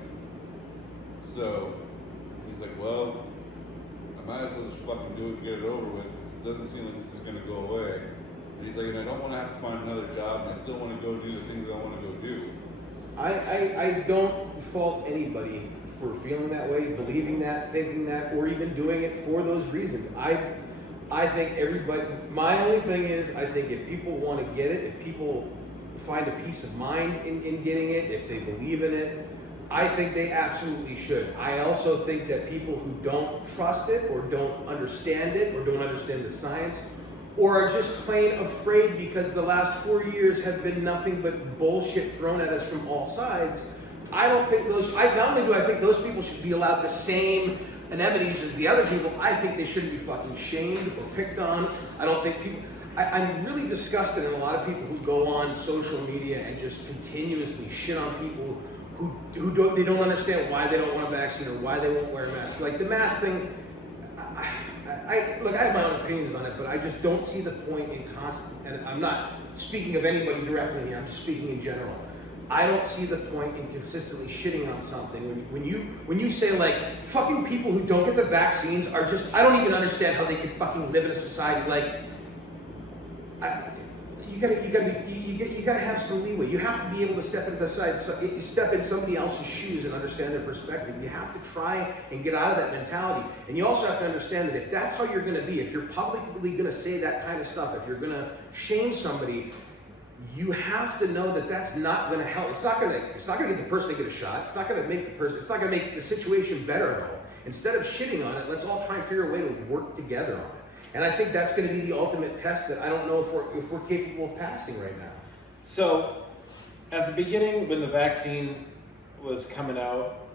So he's like, well, I might as well just fucking do it and get it over with. It doesn't seem like this is going to go away. And he's like, and I don't want to have to find another job, and I still want to go do the things I want to go do. I don't fault anybody for feeling that way, believing that, thinking that, or even doing it for those reasons. I think everybody, my only thing is, I think if people want to get it, if people find a peace of mind in getting it, if they believe in it, I think they absolutely should. I also think that people who don't trust it or don't understand it or don't understand the science or are just plain afraid because the last 4 years have been nothing but bullshit thrown at us from all sides, I don't think not only do I think those people should be allowed the same anemones as the other people, I think they shouldn't be fucking shamed or picked on. I don't think people. I'm really disgusted in a lot of people who go on social media and just continuously shit on people who don't understand why they don't want a vaccine or why they won't wear a mask. Like the mask thing, look, I have my own opinions on it, but I just don't see the point in constant. And I'm not speaking of anybody directly here. I'm just speaking in general. I don't see the point in consistently shitting on something when you say like fucking people who don't get the vaccines are just. I don't even understand how they can fucking live in a society like. You gotta have some leeway. You have to be able to step in somebody else's shoes and understand their perspective. You have to try and get out of that mentality. And you also have to understand that if that's how you're gonna be, if you're publicly gonna say that kind of stuff, if you're gonna shame somebody, you have to know that that's not gonna help. It's not gonna get the person to get a shot. It's not gonna make it's not gonna make the situation better at all. Instead of shitting on it, let's all try and figure a way to work together on it. And I think that's going to be the ultimate test that I don't know if we're capable of passing right now. So, at the beginning, when the vaccine was coming out,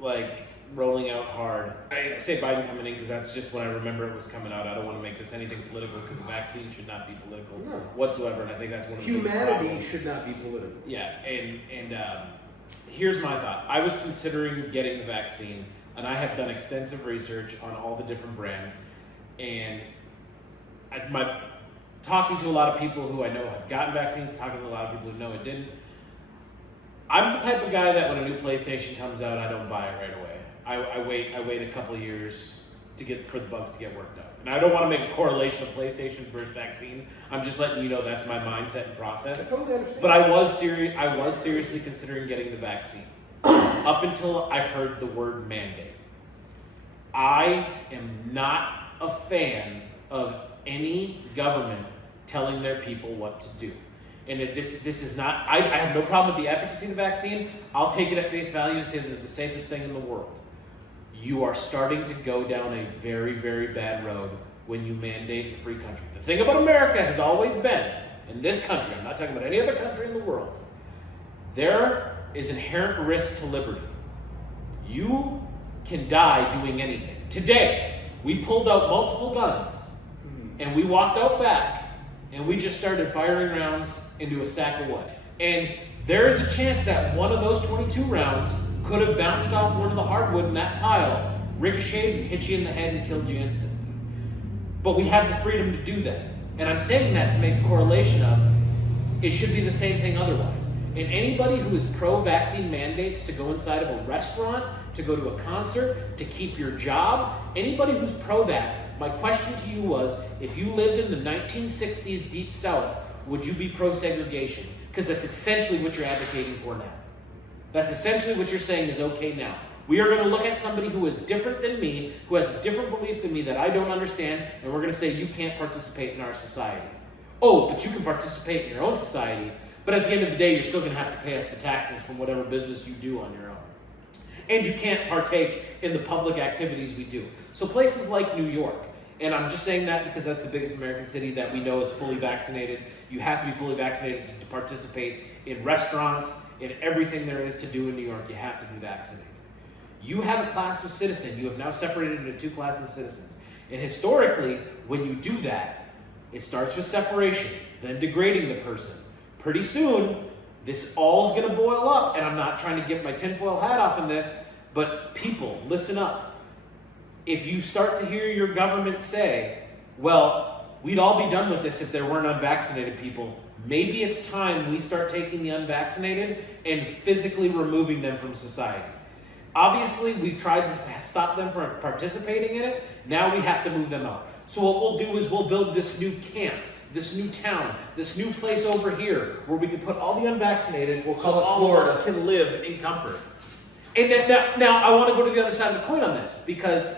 like rolling out hard, I say Biden coming in because that's just when I remember it was coming out. I don't want to make this anything political because the vaccine should not be political whatsoever, and I think that's one of the humanity should not be political. Yeah, and here's my thought. I was considering getting the vaccine, and I have done extensive research on all the different brands, and talking to a lot of people who I know have gotten vaccines, talking to a lot of people who know it didn't. I'm the type of guy that when a new PlayStation comes out, I don't buy it right away. I wait a couple of years for the bugs to get worked out. And I don't want to make a correlation of PlayStation versus vaccine. I'm just letting you know that's my mindset and process. I totally understand. But I was seriously considering getting the vaccine up until I heard the word mandate. I am not a fan of any government telling their people what to do. And if this is not, I have no problem with the efficacy of the vaccine. I'll take it at face value and say that it's the safest thing in the world. You are starting to go down a very, very bad road when you mandate a free country. The thing about America has always been, in this country, I'm not talking about any other country in the world, there is inherent risk to liberty. You can die doing anything. Today, we pulled out multiple guns and we walked out back and we just started firing rounds into a stack of wood. And there is a chance that one of those 22 rounds could have bounced off one of the hardwood in that pile, ricocheted and hit you in the head and killed you instantly. But we have the freedom to do that. And I'm saying that to make the correlation of it should be the same thing otherwise. And anybody who is pro-vaccine mandates to go inside of a restaurant, to go to a concert, to keep your job, anybody who's pro that, my question to you was, if you lived in the 1960s Deep South, would you be pro-segregation? Because that's essentially what you're advocating for now. That's essentially what you're saying is okay now. We are going to look at somebody who is different than me, who has a different belief than me that I don't understand, and we're going to say you can't participate in our society. Oh, but you can participate in your own society, but at the end of the day, you're still going to have to pay us the taxes from whatever business you do on your own. And you can't partake in the public activities we do. So places like New York, and I'm just saying that because that's the biggest American city that we know is fully vaccinated. You have to be fully vaccinated to participate in restaurants, in everything there is to do in New York. You have to be vaccinated. You have a class of citizen. You have now separated into two classes of citizens. And historically, when you do that, it starts with separation, then degrading the person. Pretty soon, this all is going to boil up. And I'm not trying to get my tinfoil hat off on this, but people, listen up. If you start to hear your government say, well, we'd all be done with this if there weren't unvaccinated people, maybe it's time we start taking the unvaccinated and physically removing them from society. Obviously, we've tried to stop them from participating in it. Now we have to move them out. So what we'll do is we'll build this new camp, this new town, this new place over here where we can put all the unvaccinated, We'll call so it all Florida. of us can live in comfort. And now I want to go to the other side of the coin on this because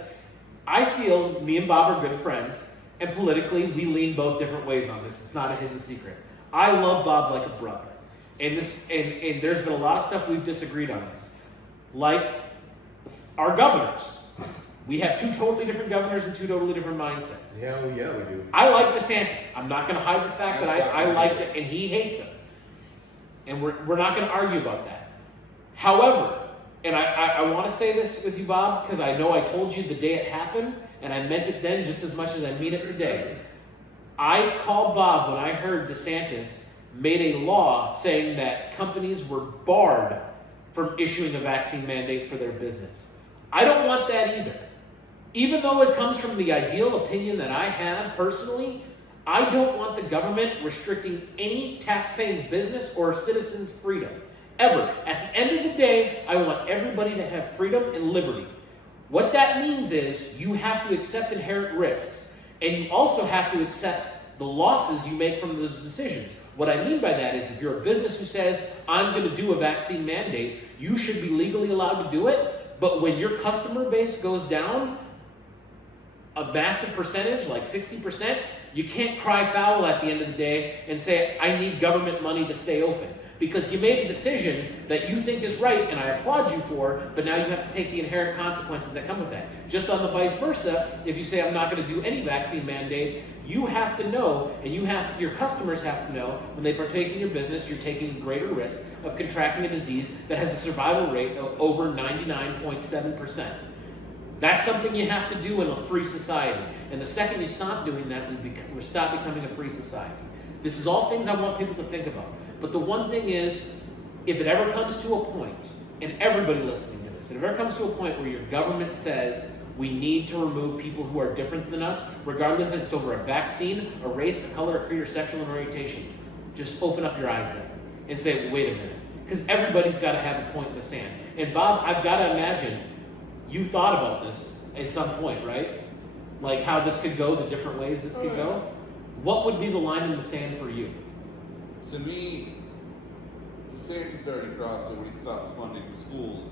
I feel me and Bob are good friends, and politically we lean both different ways on this. It's not a hidden secret. I love Bob like a brother, and there's been a lot of stuff we've disagreed on this, like our governors. We have two totally different governors and two totally different mindsets. Yeah, we do. I like DeSantis. I'm not going to hide the fact that I like it, and he hates him. And we're not going to argue about that. However, and I want to say this with you, Bob, because I know I told you the day it happened, and I meant it then just as much as I mean it today. I called Bob when I heard DeSantis made a law saying that companies were barred from issuing a vaccine mandate for their business. I don't want that either. Even though it comes from the ideal opinion that I have personally, I don't want the government restricting any tax-paying business or citizen's freedom, ever. At the end of the day, I want everybody to have freedom and liberty. What that means is you have to accept inherent risks, and you also have to accept the losses you make from those decisions. What I mean by that is if you're a business who says, I'm going to do a vaccine mandate, you should be legally allowed to do it, but when your customer base goes down a massive percentage, like 60%, you can't cry foul at the end of the day and say, I need government money to stay open. Because you made a decision that you think is right, and I applaud you for, but now you have to take the inherent consequences that come with that. Just on the vice versa, if you say, I'm not going to do any vaccine mandate, you have to know, and your customers have to know, when they partake in your business, you're taking a greater risk of contracting a disease that has a survival rate of over 99.7%. That's something you have to do in a free society. And the second you stop doing that, we stop becoming a free society. This is all things I want people to think about. But the one thing is, if it ever comes to a point, and everybody listening to this, if it ever comes to a point where your government says, we need to remove people who are different than us, regardless if it's over a vaccine, a race, a color, a creed, or sexual orientation, just open up your eyes there and say, wait a minute. Because everybody's got to have a point in the sand. And Bob, I've got to imagine you've thought about this at some point, right? Like how this could go, the different ways this could go. What would be the line in the sand for you? To me, DeSantis already crossed it when he stopped funding the schools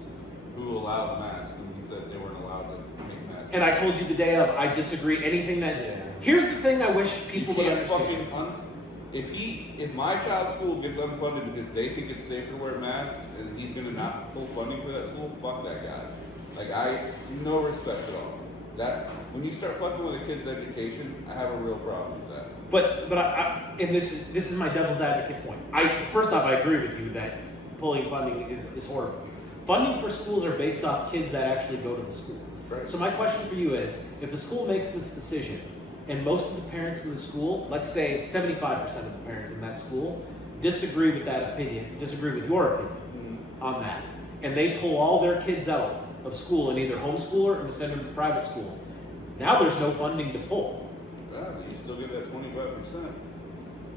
who allowed masks when he said they weren't allowed to make masks. And I told you the day of, I disagree. Anything that... Yeah. Here's the thing I wish people would understand. If my child's school gets unfunded because they think it's safer to wear masks and he's going to not pull funding for that school, fuck that guy. Like, I no respect at all. That when you start fucking with a kid's education, I have a real problem with that. But and this is my devil's advocate point. First off, I agree with you that pulling funding is horrible. Funding for schools are based off kids that actually go to the school. Right. So my question for you is, if the school makes this decision, and most of the parents in the school, let's say 75% of the parents in that school, disagree with that opinion, disagree with your opinion on that, and they pull all their kids out of school and either homeschool or send them to private school, now there's no funding to pull. Yeah, but you still get that 25%.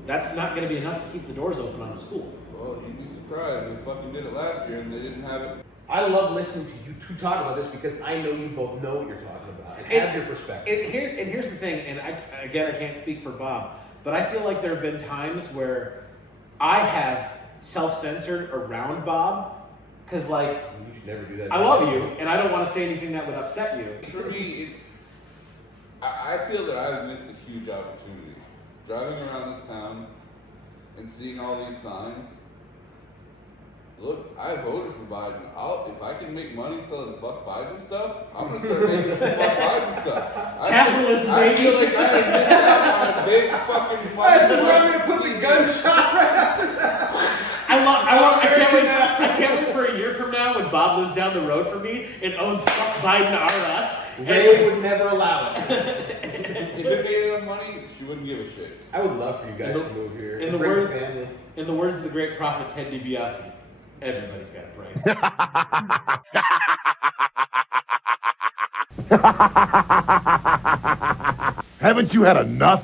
That's not going to be enough to keep the doors open on a school. Well, you'd be surprised. They fucking did it last year and they didn't have it. I love listening to you two talk about this because I know you both know what you're talking about and have your perspective. And here's the thing, and I can't speak for Bob, but I feel like there have been times where I have self-censored around Bob, because like, You should never do that. I love you, and I don't want to say anything that would upset you. For me, I feel that I've missed a huge opportunity. Driving around this town and seeing all these signs. Look, I voted for Biden. If I can make money selling fuck Biden stuff, I'm gonna start making some fuck Biden stuff. Capitalism, I baby. feel like I have missed out on a big fucking I'm gonna put the gunshot right after that. I can't wait for a year from now when Bob lives down the road from me and owns fuck Biden R Us. Ray would never allow it. If it made enough money, she wouldn't give a shit. I would love for you guys to move here. In the Bring your words, family. in the words of the great prophet Ted DiBiase, everybody's got a price. Haven't you had enough?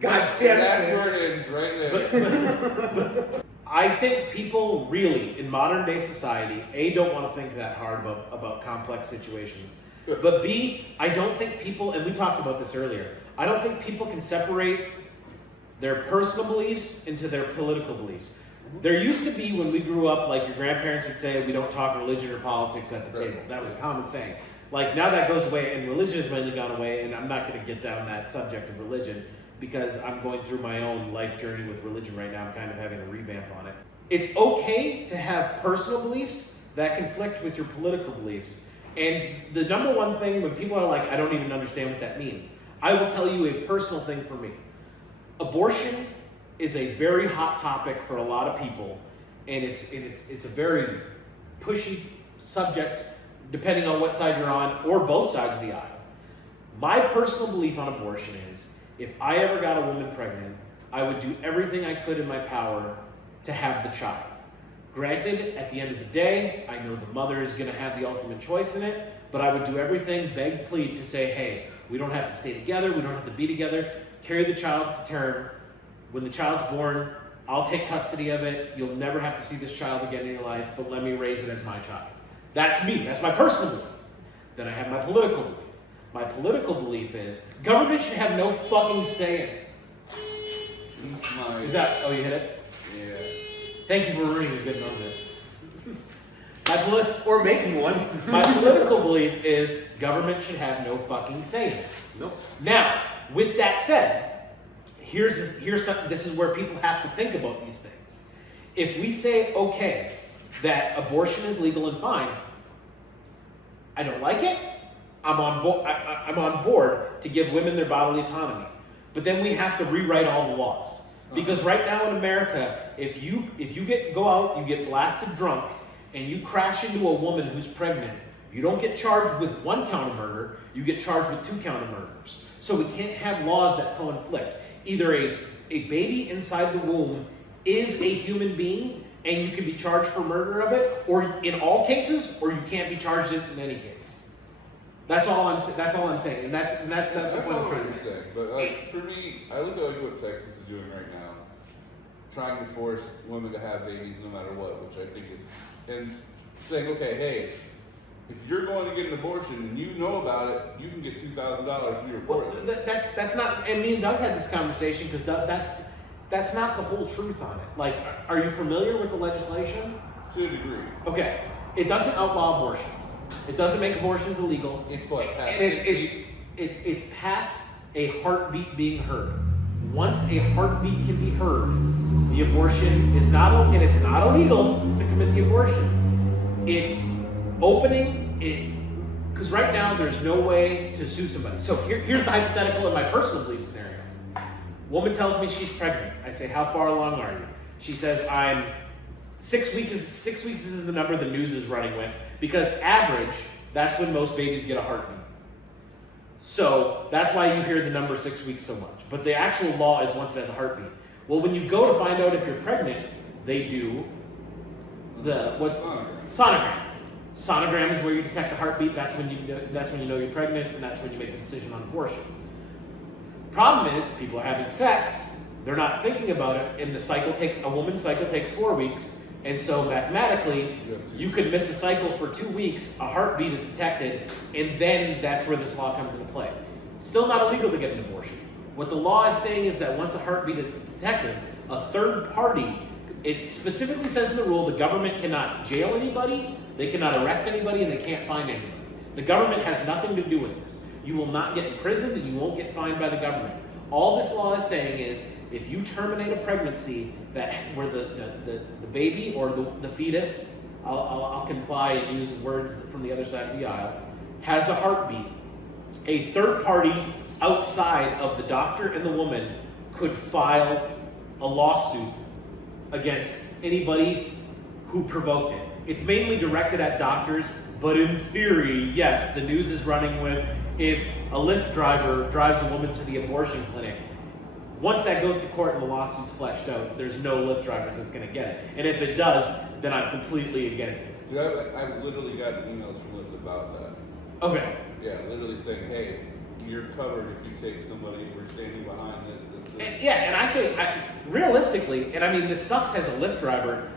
God damn That's it. where it ends, right there. I think people really, in modern day society, A, don't want to think that hard about complex situations. But B, I don't think people, and we talked about this earlier, I don't think people can separate their personal beliefs into their political beliefs. There used to be, when we grew up, like your grandparents would say, we don't talk religion or politics at the table. That was a common saying. Like now that goes away, and religion has mainly gone away, and I'm not going to get down that subject of religion because I'm going through my own life journey with religion right now. I'm kind of having a revamp on it. It's okay to have personal beliefs that conflict with your political beliefs. And the number one thing when people are like, I don't even understand what that means, I will tell you a personal thing for me. Abortion is a very hot topic for a lot of people, and it's a very pushy subject, depending on what side you're on, or both sides of the aisle. My personal belief on abortion is, if I ever got a woman pregnant, I would do everything I could in my power to have the child. Granted, at the end of the day, I know the mother is going to have the ultimate choice in it, but I would do everything, beg, plead, to say, hey, we don't have to stay together, we don't have to be together, carry the child to term. When the child's born, I'll take custody of it. You'll never have to see this child again in your life, but let me raise it as my child. That's me. That's my personal belief. Then I have my political belief. My political belief is government should have no fucking say in it. Is that, oh, you hit it? Yeah. Thank you for ruining a good moment. Or making one. My political belief is government should have no fucking say in it. Nope. Now, with that said, this is where people have to think about these things. If we say, okay, that abortion is legal and fine, I don't like it, I'm on board to give women their bodily autonomy. But then we have to rewrite all the laws. Because right now in America, if you go out, you get blasted drunk, and you crash into a woman who's pregnant, you don't get charged with 1 count of murder, you get charged with 2 count of murders. So we can't have laws that conflict. Either a baby inside the womb is a human being, and you can be charged for murder of it, or in all cases, or you can't be charged in any case. That's all I'm saying, and that's the point I'm trying to make. But like, for me, I look at what Texas is doing right now, trying to force women to have babies no matter what, which I think is, and saying, okay, hey, if you're going to get an abortion and you know about it, you can get $2,000 for your abortion. Well, that's not, and me and Doug had this conversation, because that's not the whole truth on it. Like, are you familiar with the legislation? To a degree. Okay, it doesn't outlaw abortions. It doesn't make abortions illegal. It's what? It's past a heartbeat being heard. Once a heartbeat can be heard, the abortion is not, and it's not illegal to commit the abortion. It's opening it, because right now there's no way to sue somebody. So here's the hypothetical in my personal belief scenario. Woman tells me she's pregnant. I say, how far along are you? She says, I'm 6 weeks. 6 weeks is the number the news is running with, because average, that's when most babies get a heartbeat. So that's why you hear the number 6 weeks so much. But the actual law is once it has a heartbeat. Well, when you go to find out if you're pregnant, they do the sonogram. Sonogram is where you detect a heartbeat. That's when you know you're pregnant, and that's when you make the decision on abortion. Problem is, people are having sex. They're not thinking about it, and a woman's cycle takes 4 weeks, and so mathematically, you could miss a cycle for 2 weeks. A heartbeat is detected, and then that's where this law comes into play. Still not illegal to get an abortion. What the law is saying is that once a heartbeat is detected, a third party, it specifically says in the rule, the government cannot jail anybody, they cannot arrest anybody, and they can't fine anybody. The government has nothing to do with this. You will not get imprisoned, and you won't get fined by the government. All this law is saying is, if you terminate a pregnancy where the baby or the fetus, I'll comply and use words from the other side of the aisle, has a heartbeat, a third party outside of the doctor and the woman could file a lawsuit against anybody who provoked it. It's mainly directed at doctors, but in theory, yes, the news is running with, if a Lyft driver drives a woman to the abortion clinic, once that goes to court and the lawsuit's fleshed out, there's no Lyft drivers that's going to get it. And if it does, then I'm completely against it. Dude, I've literally gotten emails from Lyft about that. Okay. Yeah, literally saying, hey, you're covered if you take somebody, we're standing behind this. And I think, realistically, and I mean, this sucks as a Lyft driver,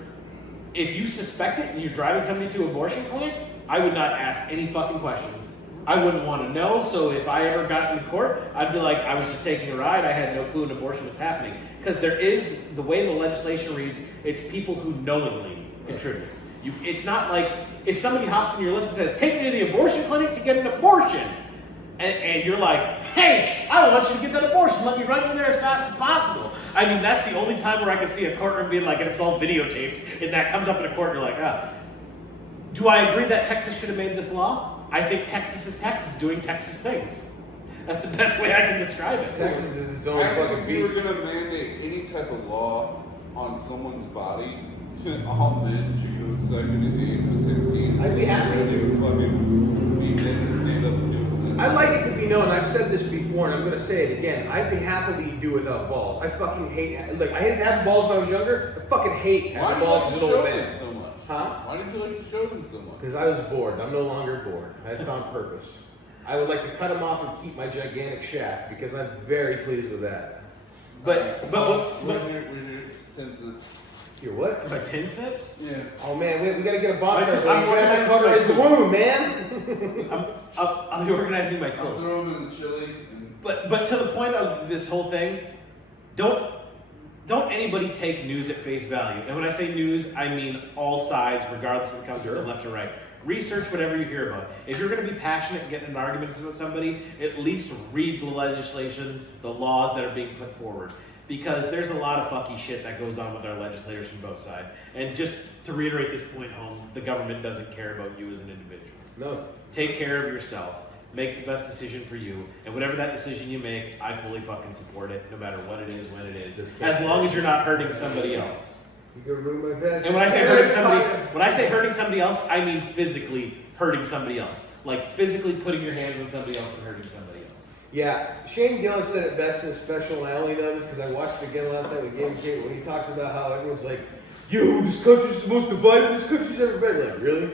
if you suspect it and you're driving somebody to an abortion clinic, I would not ask any fucking questions. I wouldn't want to know, so if I ever got into court, I'd be like, I was just taking a ride, I had no clue an abortion was happening. Because there is, the way the legislation reads, it's people who knowingly contribute. It's not like, if somebody hops in your Lyft and says, take me to the abortion clinic to get an abortion, and you're like, hey, I want you to get that abortion, let me run you there as fast as possible. I mean, that's the only time where I can see a courtroom being like, and it's all videotaped, and that comes up in a court, and you're like, ah. Do I agree that Texas should have made this law? I think Texas is Texas doing Texas things. That's the best way I can describe it. Texas is its own I think fucking if you were beast. going to mandate any type of law on someone's body, All men should go second at the age of 16. I'd be happy to. Fucking be men and stand up and do what's I necessary. like it to be known, I've said this before and I'm gonna say it again, I'd be happily do without balls. I fucking hate, look, I hated having balls when I was younger, I fucking hate Why having did you balls like as to an show old them man. so much? Huh? Why did you like to show them so much? Because I was bored, I'm no longer bored. I found purpose. I would like to cut them off and keep my gigantic shaft because I'm very pleased with that. But Where's your sense Here, what? my tin snips? Yeah. Oh man, we gotta get a bonfire. I'm We gotta organizing cauterize the my- wound, man. I'm organizing my I'll tools. throw them in the chili. And But to the point of this whole thing, don't anybody take news at face value. And when I say news, I mean all sides, regardless of the country, left or right. Research whatever you hear about. If you're going to be passionate and get in an argument with somebody, at least read the legislation, the laws that are being put forward. Because there's a lot of fucky shit that goes on with our legislators from both sides. And just to reiterate this point home, the government doesn't care about you as an individual. No. Take care of yourself. Make the best decision for you. And whatever that decision you make, I fully fucking support it, no matter what it is, when it is. As long as you're not hurting somebody else. You're gonna ruin my best. And when I say hurting somebody else, I mean physically hurting somebody else. Like physically putting your hands on somebody else and hurting somebody else. Yeah, Shane Gillis said it best in his special, and I only know this because I watched it again last night with Game King when he talks about how everyone's like, yo, this country's the most divided this country's ever been. Like, really?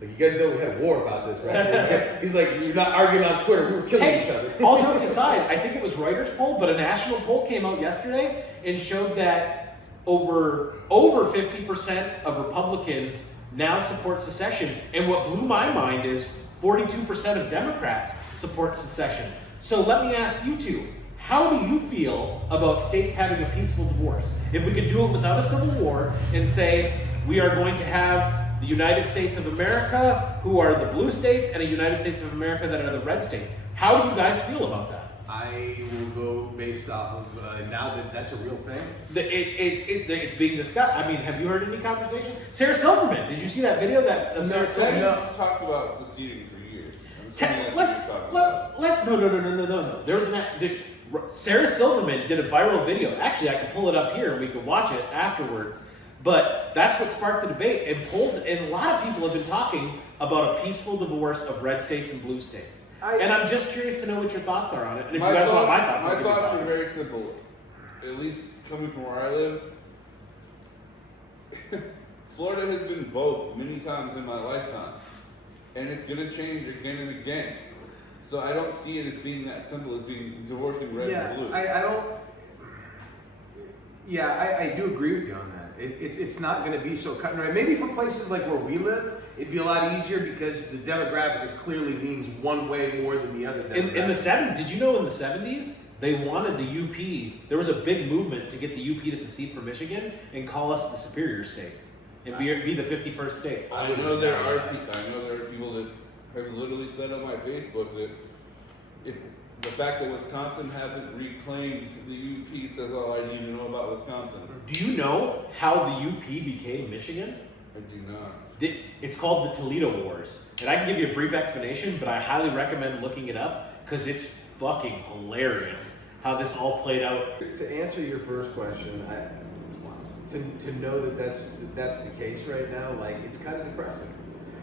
Like, you guys know we had war about this, right? He's like, you're not arguing on Twitter, we were killing each other. All joking aside, I think it was Reuters poll, but a national poll came out yesterday and showed that over 50% of Republicans now support secession. And what blew my mind is 42% of Democrats support secession. So let me ask you two, how do you feel about states having a peaceful divorce? If we could do it without a civil war and say we are going to have the United States of America, who are the blue states, and a United States of America that are the red states. How do you guys feel about that? I will go based off of, now that that's a real thing. It's being discussed. I mean, have you heard any conversation? Sarah Silverman, did you see that video of Sarah Silverman? I've talked about seceding for years. No. There was Sarah Silverman did a viral video. Actually, I can pull it up here and we can watch it afterwards. But that's what sparked the debate. And polls, and a lot of people have been talking about a peaceful divorce of red states and blue states. And I'm just curious to know what your thoughts are on it. And if you guys want my thoughts, I'll my give you thoughts are thoughts. very simple. At least coming from where I live, Florida has been both many times in my lifetime, and it's going to change again and again. So I don't see it as being that simple as being divorcing red and blue. I don't. Yeah, I do agree with you on that. It's not going to be so cut and dry. Maybe for places like where we live, it'd be a lot easier because the demographic is clearly leans one way more than the other. In the 70s, did you know in the 70s, they wanted the UP, there was a big movement to get the UP to secede from Michigan and call us the superior state and be the 51st state. I know there are people that have literally said on my Facebook that if the fact that Wisconsin hasn't reclaimed the UP says all I need to know about Wisconsin. Do you know how the UP became Michigan? I do not. It's called the Toledo Wars. And I can give you a brief explanation, but I highly recommend looking it up because it's fucking hilarious how this all played out. To answer your first question, to know that that's the case right now, like it's kind of depressing.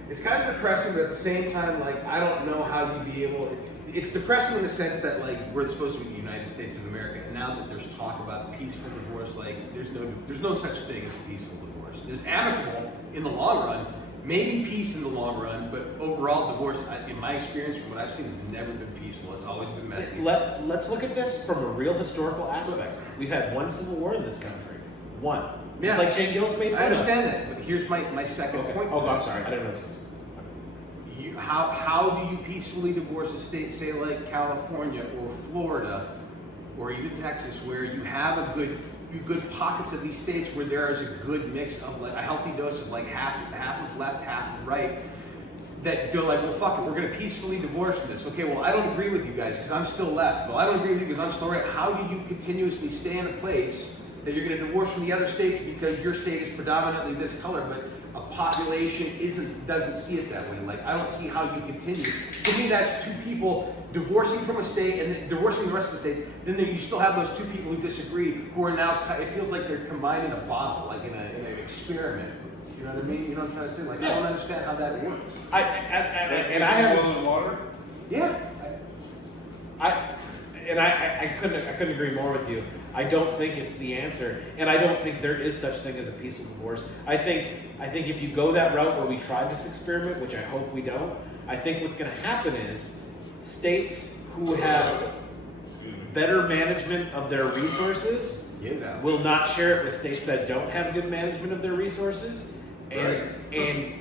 It's kind of depressing, but at the same time, like I don't know how you'd be able. It's depressing in the sense that like we're supposed to be the United States of America, and now that there's talk about peaceful divorce, like there's no such thing as a peaceful divorce. There's amicable in the long run, maybe peace in the long run, but overall divorce, in my experience, from what I've seen, has never been peaceful. It's always been messy. Let's look at this from a real historical aspect. We've had one civil war in this country. One. Yeah. Just like Shane Gillis made fun I of. understand that, but here's my second point. Oh, I'm sorry. I didn't know this. How do you peacefully divorce a state, say like California or Florida or even Texas, where you have a good pockets of these states where there is a good mix of like a healthy dose of like half of left, half of right, that go like, well, fuck it, we're gonna peacefully divorce this. Okay, well, I don't agree with you guys because I'm still left. Well, I don't agree with you because I'm still right. How do you continuously stay in a place that you're gonna divorce from the other states because your state is predominantly this color, but a population doesn't see it that way. Like, I don't see how you continue. To me, that's two people divorcing from a state and then divorcing the rest of the states. Then you still have those two people who disagree, who are now, it feels like they're combined in a bottle, like in an experiment. You know what I mean? You know what I'm trying to say? Like, I don't understand how that works. I have boiling water. Yeah. I couldn't agree more with you. I don't think it's the answer, and I don't think there is such thing as a peaceful divorce. I think if you go that route where we try this experiment, which I hope we don't, I think what's going to happen is states who have better management of their resources will not share it with states that don't have good management of their resources, and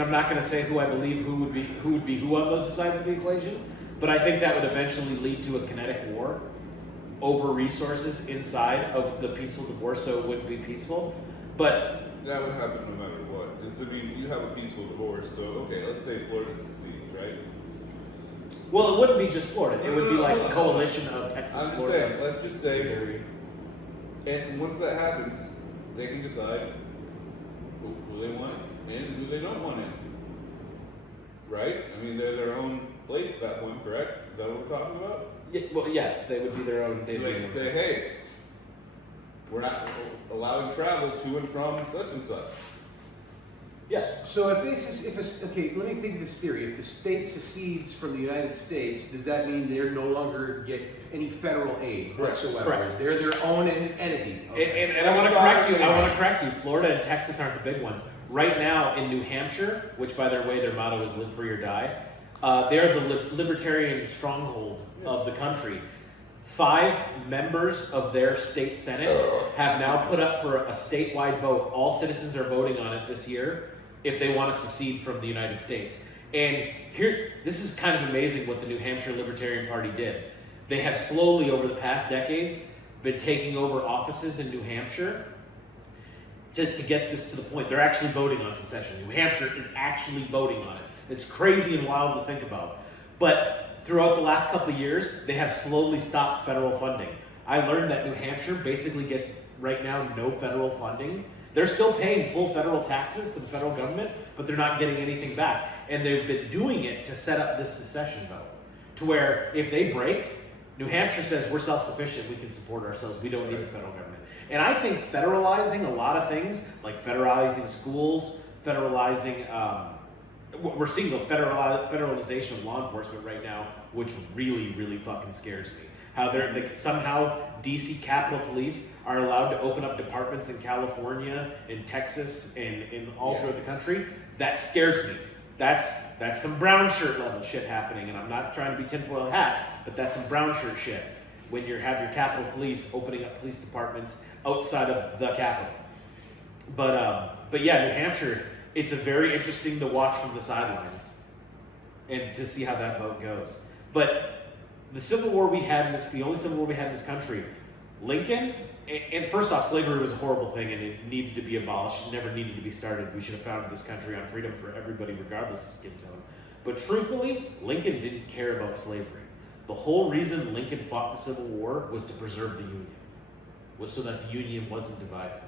I'm not going to say who I believe who would be who on those sides of the equation, but I think that would eventually lead to a kinetic war over resources inside of the peaceful divorce, so it wouldn't be peaceful. But that would happen no matter what. Just, I mean, you have a peaceful divorce, so okay, let's say Florida secedes, right? Well, it wouldn't be just Florida. It would be like the coalition of Texas, I'm just Florida. saying, let's just say, Missouri. and once that happens, they can decide who they want in and who they don't want in. Right? I mean, they're their own place at that point, correct? Is that what we're talking about? Yeah, well, yes, they would be their own. So they can say, hey, we're not allowing travel to and from such and such. Yeah. So okay, let me think of this theory. If the state secedes from the United States, does that mean they're no longer get any federal aid whatsoever? Correct. They're their own entity. Okay. And I want to correct you. Florida and Texas aren't the big ones. Right now in New Hampshire, which by their way, their motto is "Live Free or Die," they're the libertarian stronghold of the country. 5 members of their state senate have now put up for a statewide vote. All citizens are voting on it this year if they want to secede from the United States. And here, this is kind of amazing what the New Hampshire Libertarian Party did. They have slowly, over the past decades, been taking over offices in New Hampshire to get this to the point. They're actually voting on secession. New Hampshire is actually voting on it. It's crazy and wild to think about. But throughout the last couple of years, they have slowly stopped federal funding. I learned that New Hampshire basically gets, right now, no federal funding. They're still paying full federal taxes to the federal government, but they're not getting anything back. And they've been doing it to set up this secession vote, to where if they break, New Hampshire says we're self-sufficient, we can support ourselves, we don't need the federal government. And I think federalizing a lot of things, like federalizing schools, federalizing, we're seeing the federalization of law enforcement right now, which really, really fucking scares me. How somehow DC Capitol Police are allowed to open up departments in California, in Texas, and in all throughout the country. That scares me. That's some brown shirt level shit happening, and I'm not trying to be tinfoil hat, but that's some brown shirt shit. When you have your Capitol Police opening up police departments outside of the Capitol. But yeah, New Hampshire, it's a very interesting to watch from the sidelines and to see how that vote goes. But the Civil War we had in this, the only Civil War we had in this country, Lincoln, and first off, slavery was a horrible thing and it needed to be abolished. It never needed to be started. We should have founded this country on freedom for everybody, regardless of skin tone. But truthfully, Lincoln didn't care about slavery. The whole reason Lincoln fought the Civil War was to preserve the Union, was so that the Union wasn't divided.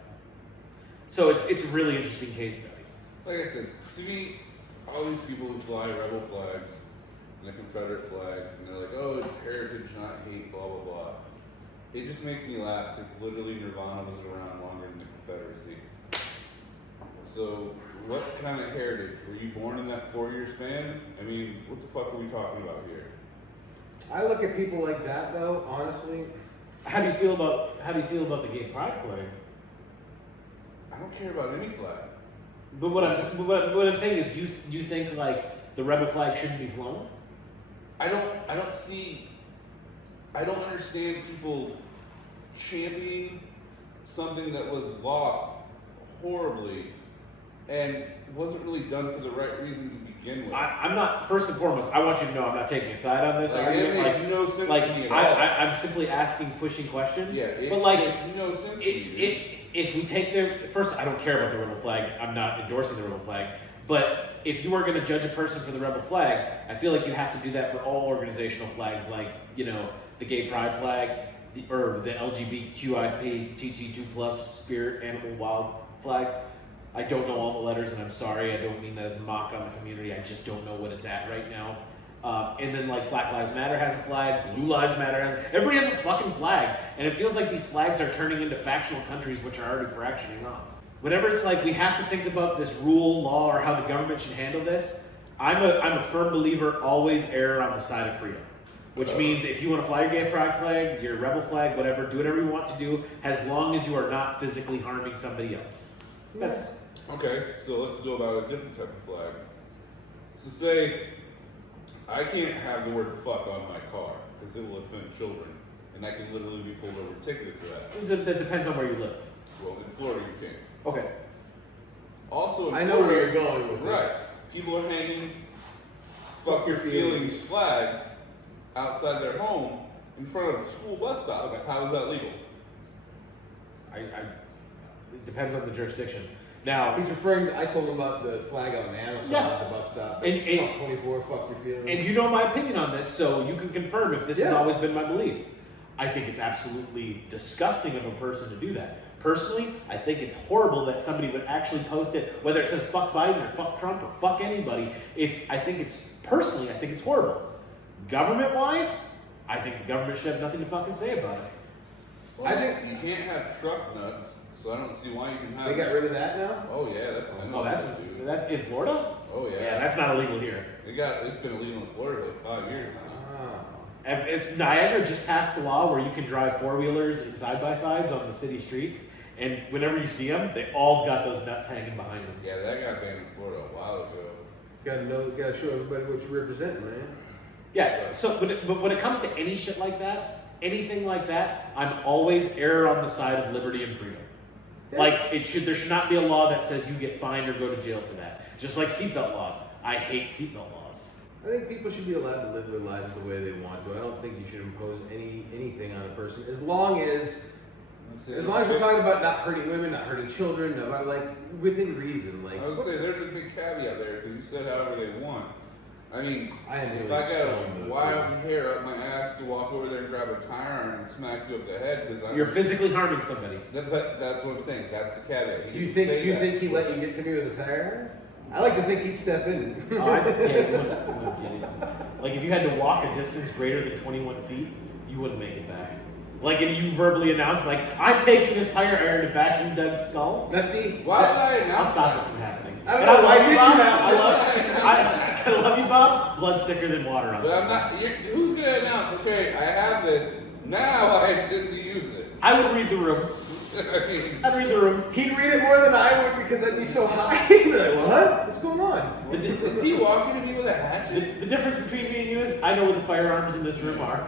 So it's a really interesting case study. Like I said, to me, all these people who fly rebel flags and the Confederate flags, and they're like, oh, it's heritage, not hate, blah, blah, blah. It just makes me laugh because literally Nirvana was around longer than the Confederacy. So, what kind of heritage? Were you born in that 4-year span? I mean, what the fuck are we talking about here? I look at people like that, though, honestly. How do you feel about the gay pride flag? I don't care about any flag. But what I'm saying is, do you think like the rebel flag shouldn't be flown? I don't understand people championing something that was lost horribly and wasn't really done for the right reason to begin with. I'm not. First and foremost, I want you to know I'm not taking a side on this. Like, it makes no sense to me at all. I'm simply asking, pushing questions. Yeah, but like, makes no sense to me. If we take first, I don't care about the rebel flag. I'm not endorsing the rebel flag. But if you are going to judge a person for the rebel flag, I feel like you have to do that for all organizational flags, like the gay pride flag, or the LGBTQIP+, spirit, animal, wild flag. I don't know all the letters, and I'm sorry. I don't mean that as a mock on the community. I just don't know what it's at right now. And then like Black Lives Matter has a flag, Blue Lives Matter has. Everybody has a fucking flag, and it feels like these flags are turning into factional countries, which are already fractioning off. Whenever it's like we have to think about this rule, law, or how the government should handle this, I'm a firm believer. Always err on the side of freedom. Which means if you want to fly your gay pride flag, your rebel flag, whatever, do whatever you want to do, as long as you are not physically harming somebody else. That's Okay, so let's go about a different type of flag. So say I can't have the word fuck on my car because it will offend children, and I can literally be pulled over, ticketed for that. that depends on where you live. Well, in Florida you can't. Okay. Also, in I know Florida, where you're going with this. right? People are hanging "fuck your feelings" flags outside their home in front of school bus stops. How is that legal? It depends on the jurisdiction. Now, He's referring to, I told him about the flag out in Amazon Yeah. at the bus stop. And- Fuck 24, fuck your feelings. and you know my opinion on this, so you can confirm if this has Yeah. always been my belief. I think it's absolutely disgusting of a person to do that. Personally, I think it's horrible that somebody would actually post it, whether it says fuck Biden or fuck Trump or fuck anybody. I think it's horrible. Government-wise, I think the government should have nothing to fucking say about it. Well, I think you can't have truck nuts, so I don't see why you can have. They got rid of that now? Oh yeah, that's. I know Oh, that's dude. that in Florida? Oh yeah. Yeah, that's not illegal here. It's been illegal in Florida for like 5 years now. And it's Niagara just passed a law where you can drive four-wheelers and side-by-sides on the city streets, and whenever you see them, they all got those nuts hanging behind them. Yeah, that got banned in Florida a while ago. Gotta show everybody what you're representing, man. Yeah. So, but when it comes to any shit like that, anything like that, I'm always err on the side of liberty and freedom. Yeah. Like there should not be a law that says you get fined or go to jail for that. Just like seatbelt laws. I hate seatbelt laws. I think people should be allowed to live their lives the way they want to. I don't think you should impose anything on a person as long as we're talking about not hurting women, not hurting children, about like within reason. Like I would say there's a big caveat there because you said however they want. I mean, I am if really I got stoned, a though, wild hair up my ass to walk over there and grab a tire iron and smack you up the head because You're physically harming somebody. That's what I'm saying. That's the caveat. He you didn't think say you that. think he let you get to me with a tire? I like to think he'd step in. Oh, you wouldn't get it. Like if you had to walk a distance greater than 21 feet, you wouldn't make it back. Like, and you verbally announce, like, I'm taking this tire iron to bash in Doug's skull. Now see, Why did I I'll announce stop that? it from happening. I don't And know, why love did you Bob. announce I love you, Bob. Blood's thicker than water on But this. I'm not. Who's gonna announce? Okay, I have this. Now I intend to use it. I would read the room. I mean, I'd read the room. he'd read it more than I would because I'd be so high. He'd be like, what? What's going on? is he walking to me with a hatchet? The difference between me and you is I know where the firearms in this room are.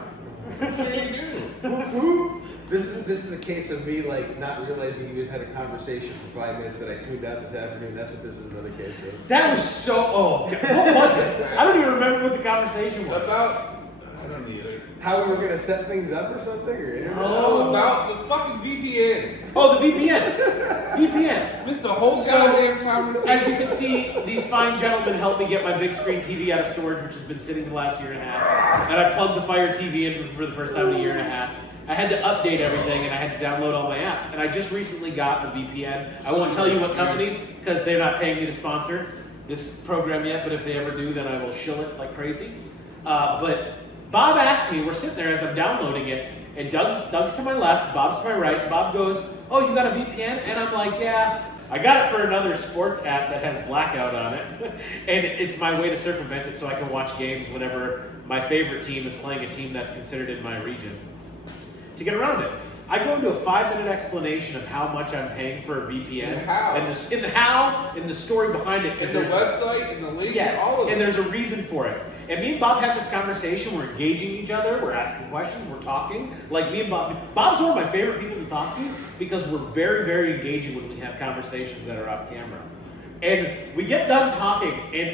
I'm sure you do. This is a case of me like not realizing you just had a conversation for 5 minutes that I tuned out this afternoon. That's what this is another case of. That was so. Oh, God. What was it? I don't even remember what the conversation was. I don't either. How we were gonna set things up or something or internet? Oh, about the fucking VPN. Oh, the VPN. VPN. Missed the whole So, goddamn conversation. As you can see, these fine gentlemen helped me get my big screen TV out of storage, which has been sitting the last year and a half. And I plugged the Fire TV in for the first time in a year and a half. I had to update everything, and I had to download all my apps. And I just recently got a VPN. I won't tell you what company, because they're not paying me to sponsor this program yet, but if they ever do, then I will shill it like crazy. But Bob asked me, we're sitting there as I'm downloading it, and Doug's to my left, Bob's to my right, and Bob goes, oh, you got a VPN? And I'm like, yeah. I got it for another sports app that has blackout on it, and it's my way to circumvent it so I can watch games whenever my favorite team is playing a team that's considered in my region. To get around it, I go into a 5-minute explanation of how much I'm paying for a VPN, And how. and the story behind it. And the website and the link Yeah, and all of and it. there's a reason for it. And me and Bob have this conversation. We're engaging each other. We're asking questions. We're talking. Like me and Bob. Bob's one of my favorite people to talk to because we're very, very engaging when we have conversations that are off camera. And we get done talking, and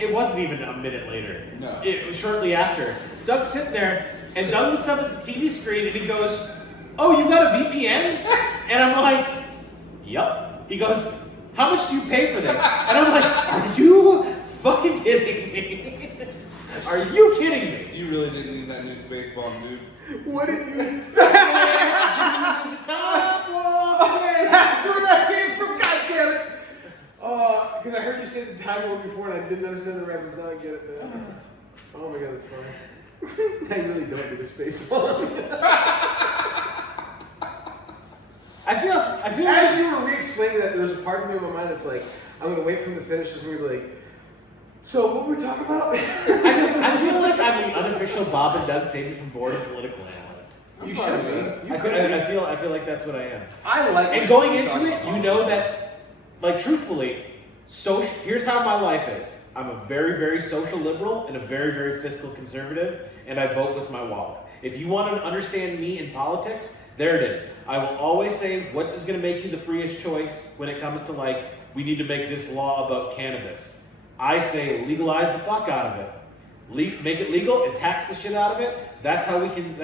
it wasn't even a minute later. No. It was shortly after. Doug's sitting there, and Doug looks up at the TV screen, and he goes, "Oh, you got a VPN?" And I'm like, "Yup." He goes, "How much do you pay for this?" And I'm like, "Are you fucking kidding me? Are you kidding me?" You really didn't need that new space bomb, dude. What did you? Top one. That's where that came from. God damn it! heard you say the Time Lord before, and I didn't understand the reference. Now I get it. Man. Oh my god, that's funny. I really don't do the space long. I feel As you were re-explaining that, there was a part of me in my mind that's like, I'm gonna wait for him to finish this. We're like, so what were we talking about? I feel like I'm the unofficial Bob and Doug Save Me from Boredom political analyst. You should be. I feel like that's what I am. I like. And going into it, you know that, like, truthfully, here's how my life is. I'm a very, very social liberal and a very, very fiscal conservative, and I vote with my wallet. If you want to understand me in politics, there it is. I will always say what is going to make you the freest choice when it comes to, like, we need to make this law about cannabis. I say legalize the fuck out of it. Make it legal and tax the shit out of it. That's how we can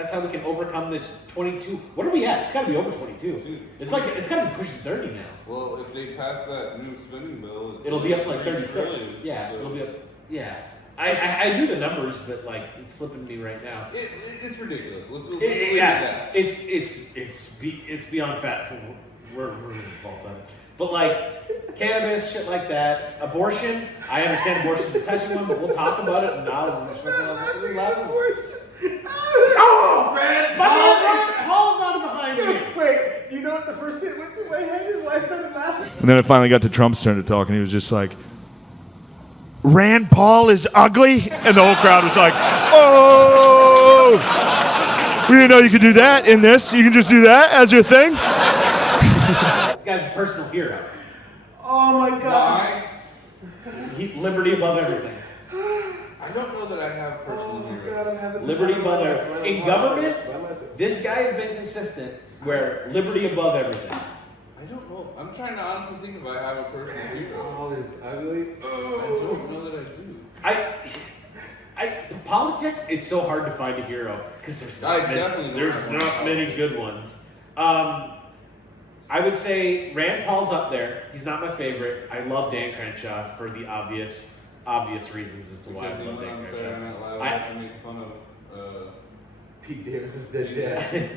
overcome this 22. What are we at? It's got to be over 22. It's got to be pushing 30 now. Well, if they pass that new spending bill, It'll be up to like 36. trillion, Yeah, so it'll be up. Yeah, I knew the numbers, but like it's slipping me right now. It's ridiculous. Let's leave Yeah, that. it's beyond fat. We're gonna fault on it. But like cannabis, shit like that, abortion. I understand abortion's a touchy one, but we'll talk about it. And now oh man, Paul's on behind me. Wait, do you know what the first thing that went through my head is why I started laughing? And then it finally got to Trump's turn to talk, and he was just like, Rand Paul is ugly? And the whole crowd was like, oh! We didn't know you could do that in this. You can just do that as your thing? This guy's a personal hero. Oh my god. Liberty above everything. I don't know that I have personal heroes. Liberty above everything. In government, this guy has been consistent where liberty above everything. I don't know. I'm trying to honestly think if I have a personal hero. Paul is ugly. I don't know that I do. Politics, it's so hard to find a hero because there's not many good ones. I would say Rand Paul's up there. He's not my favorite. I love Dan Crenshaw for the obvious reasons as to why I love Dan Crenshaw. I make fun of Pete Davis's dead dad.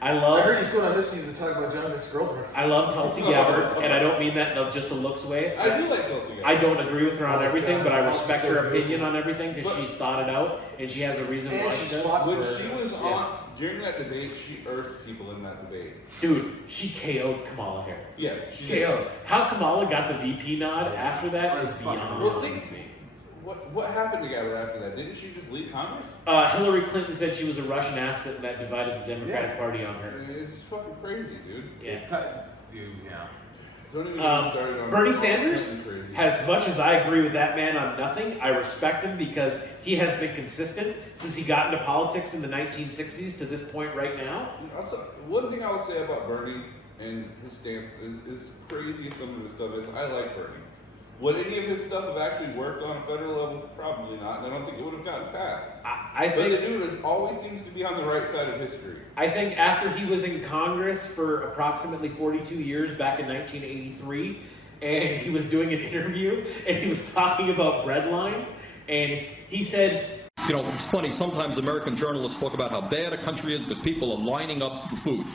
I I heard he's going on this season to talk about John's ex-girlfriend. I love Tulsi Gabbard, and I don't mean that in just a looks way. I do like Tulsi Gabbard. I don't agree with her on everything, but I respect so her opinion beautiful. on everything because she's thought it out and she has a reason why she does. When she was on during that debate, she earthed people in that debate. Dude, she KO'd Kamala Harris. Yes, she KO'd. How Kamala got the VP nod after that is beyond me. What happened to Gabbard after that? Didn't she just leave Congress? Hillary Clinton said she was a Russian asset and that divided the Democratic Party on her. It's just fucking crazy, dude. Yeah. Dude, yeah. Don't even get me started on Bernie Sanders, as much as I agree with that man on nothing, I respect him because he has been consistent since he got into politics in the 1960s to this point right now. One thing I will say about Bernie and his stance is crazy as some of his stuff is, I like Bernie. Would any of his stuff have actually worked on a federal level? Probably not, and I don't think it would have gotten passed. I think but the dude always seems to be on the right side of history. I think after he was in Congress for approximately 42 years back in 1983, and he was doing an interview, and he was talking about bread lines, and he said, you know, it's funny, sometimes American journalists talk about how bad a country is because people are lining up for food.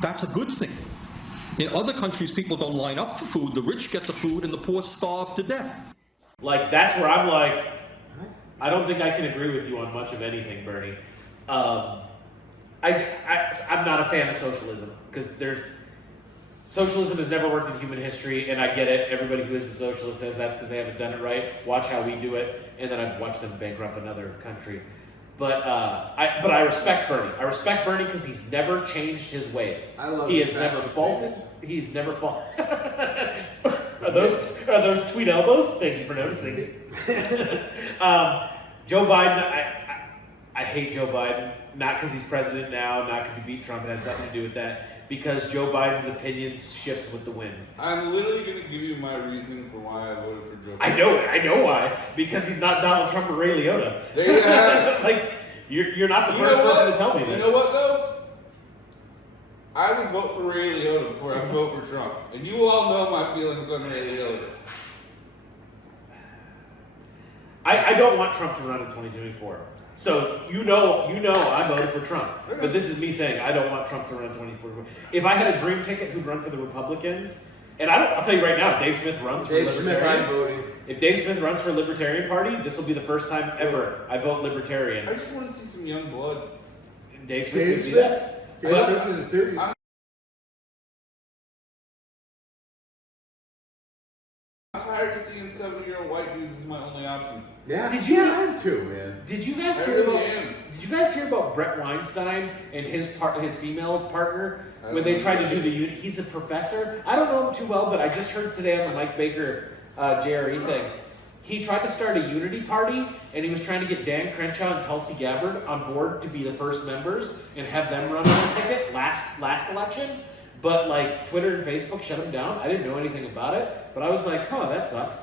That's a good thing. In other countries, people don't line up for food. The rich get the food and the poor starve to death. Like, that's where I'm like, I don't think I can agree with you on much of anything, Bernie. I'm not a fan of socialism because socialism has never worked in human history, and I get it. Everybody who is a socialist says that's because they haven't done it right. Watch how we do it, and then I've watched them bankrupt another country. But I respect Bernie. I respect Bernie because he's never changed his ways. He has never faulted. He's never faulted. Are those tweet elbows? Thank you for noticing. Joe Biden. I hate Joe Biden. Not because he's president now. Not because he beat Trump. It has nothing to do with that. Because Joe Biden's opinion shifts with the wind. I'm literally going to give you my reasoning for why I voted for Joe Biden. I know why. Because he's not Donald Trump or Ray Liotta. There you have it. Like, you're not the first person to tell me this. You know what, though? I would vote for Ray Liotta before I vote for Trump. And you all know my feelings on Ray Liotta. I don't want Trump to run in 2024. So you know I voted for Trump. But this is me saying I don't want Trump to run in 2024. If I had a dream ticket who'd run for the Republicans, And I'll tell you right now, Dave Smith runs for Dave Smith, Libertarian. I'm voting. If Dave Smith runs for Libertarian Party, this will be the first time ever I vote Libertarian. I just want to see some young blood. Dave Smith, Dave can see Smith? that? Dave Smith's in his 30s. I'm tired of seeing 70-year-old white dudes as my only option. Yeah. Did you- I am too, man. Did you guys I hear really about? am. Did you guys hear about Brett Weinstein and his female partner I when they don't tried know. to do the? He's a professor. I don't know him too well, but I just heard today on the Mike Baker JRE thing. He tried to start a unity party, and he was trying to get Dan Crenshaw and Tulsi Gabbard on board to be the first members and have them run on a ticket last election. But like Twitter and Facebook shut him down. I didn't know anything about it, but I was like, huh, that sucks.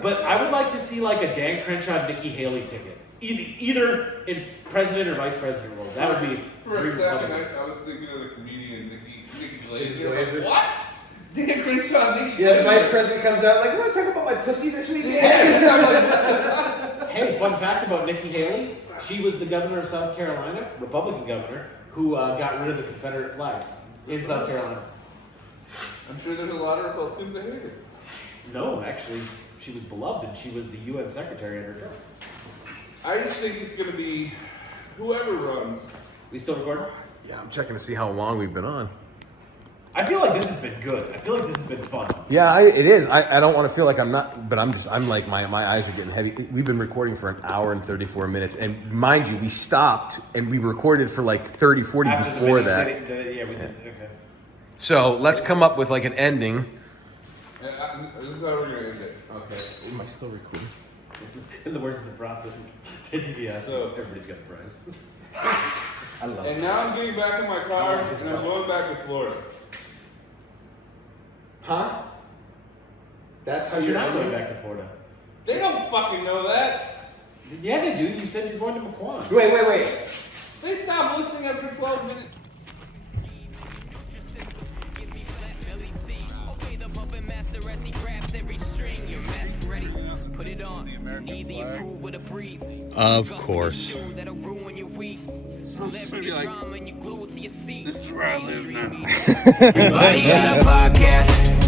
But I would like to see like a Dan Crenshaw, Nikki Haley ticket, either in president or vice president role. That would be For a dream second, Republican. I was thinking of the comedian Nikki Glaser. Glaser. Like, what? Dan Crenshaw, Nikki Yeah, the Glaser. vice president comes out like, "Want to talk about my pussy this weekend?" Hey, fun fact about Nikki Haley: she was the governor of South Carolina, Republican governor, who got rid of the Confederate flag in South Carolina. I'm sure there's a lot of Republicans that hate her. No, actually, she was beloved, and she was the UN secretary under Trump. I just think it's going to be whoever runs. We still recording? Yeah, I'm checking to see how long we've been on. I feel like this has been good. I feel like this has been fun. Yeah, it is. I don't want to feel like I'm not, but I'm like, my eyes are getting heavy. We've been recording for an hour and 34 minutes. And mind you, we stopped and we recorded for like 30, 40 After the before mini that. city- yeah, we did. Okay. So let's come up with like an ending. This is how we're going to end it. Okay. Am I still recording? In the words of the prophet, TDBS. So- Everybody's got a prize. I love And now I'm getting back in my car and I'm going back to Florida. Huh? That's how You're not ending? going back to Florida. They don't fucking know that. Yeah, they do. You said you're going to McQuan. Wait. They stopped listening after 12 minutes. Of course. Celebrity drama and you glued to your seat. This is where I live now. Everybody got a podcast.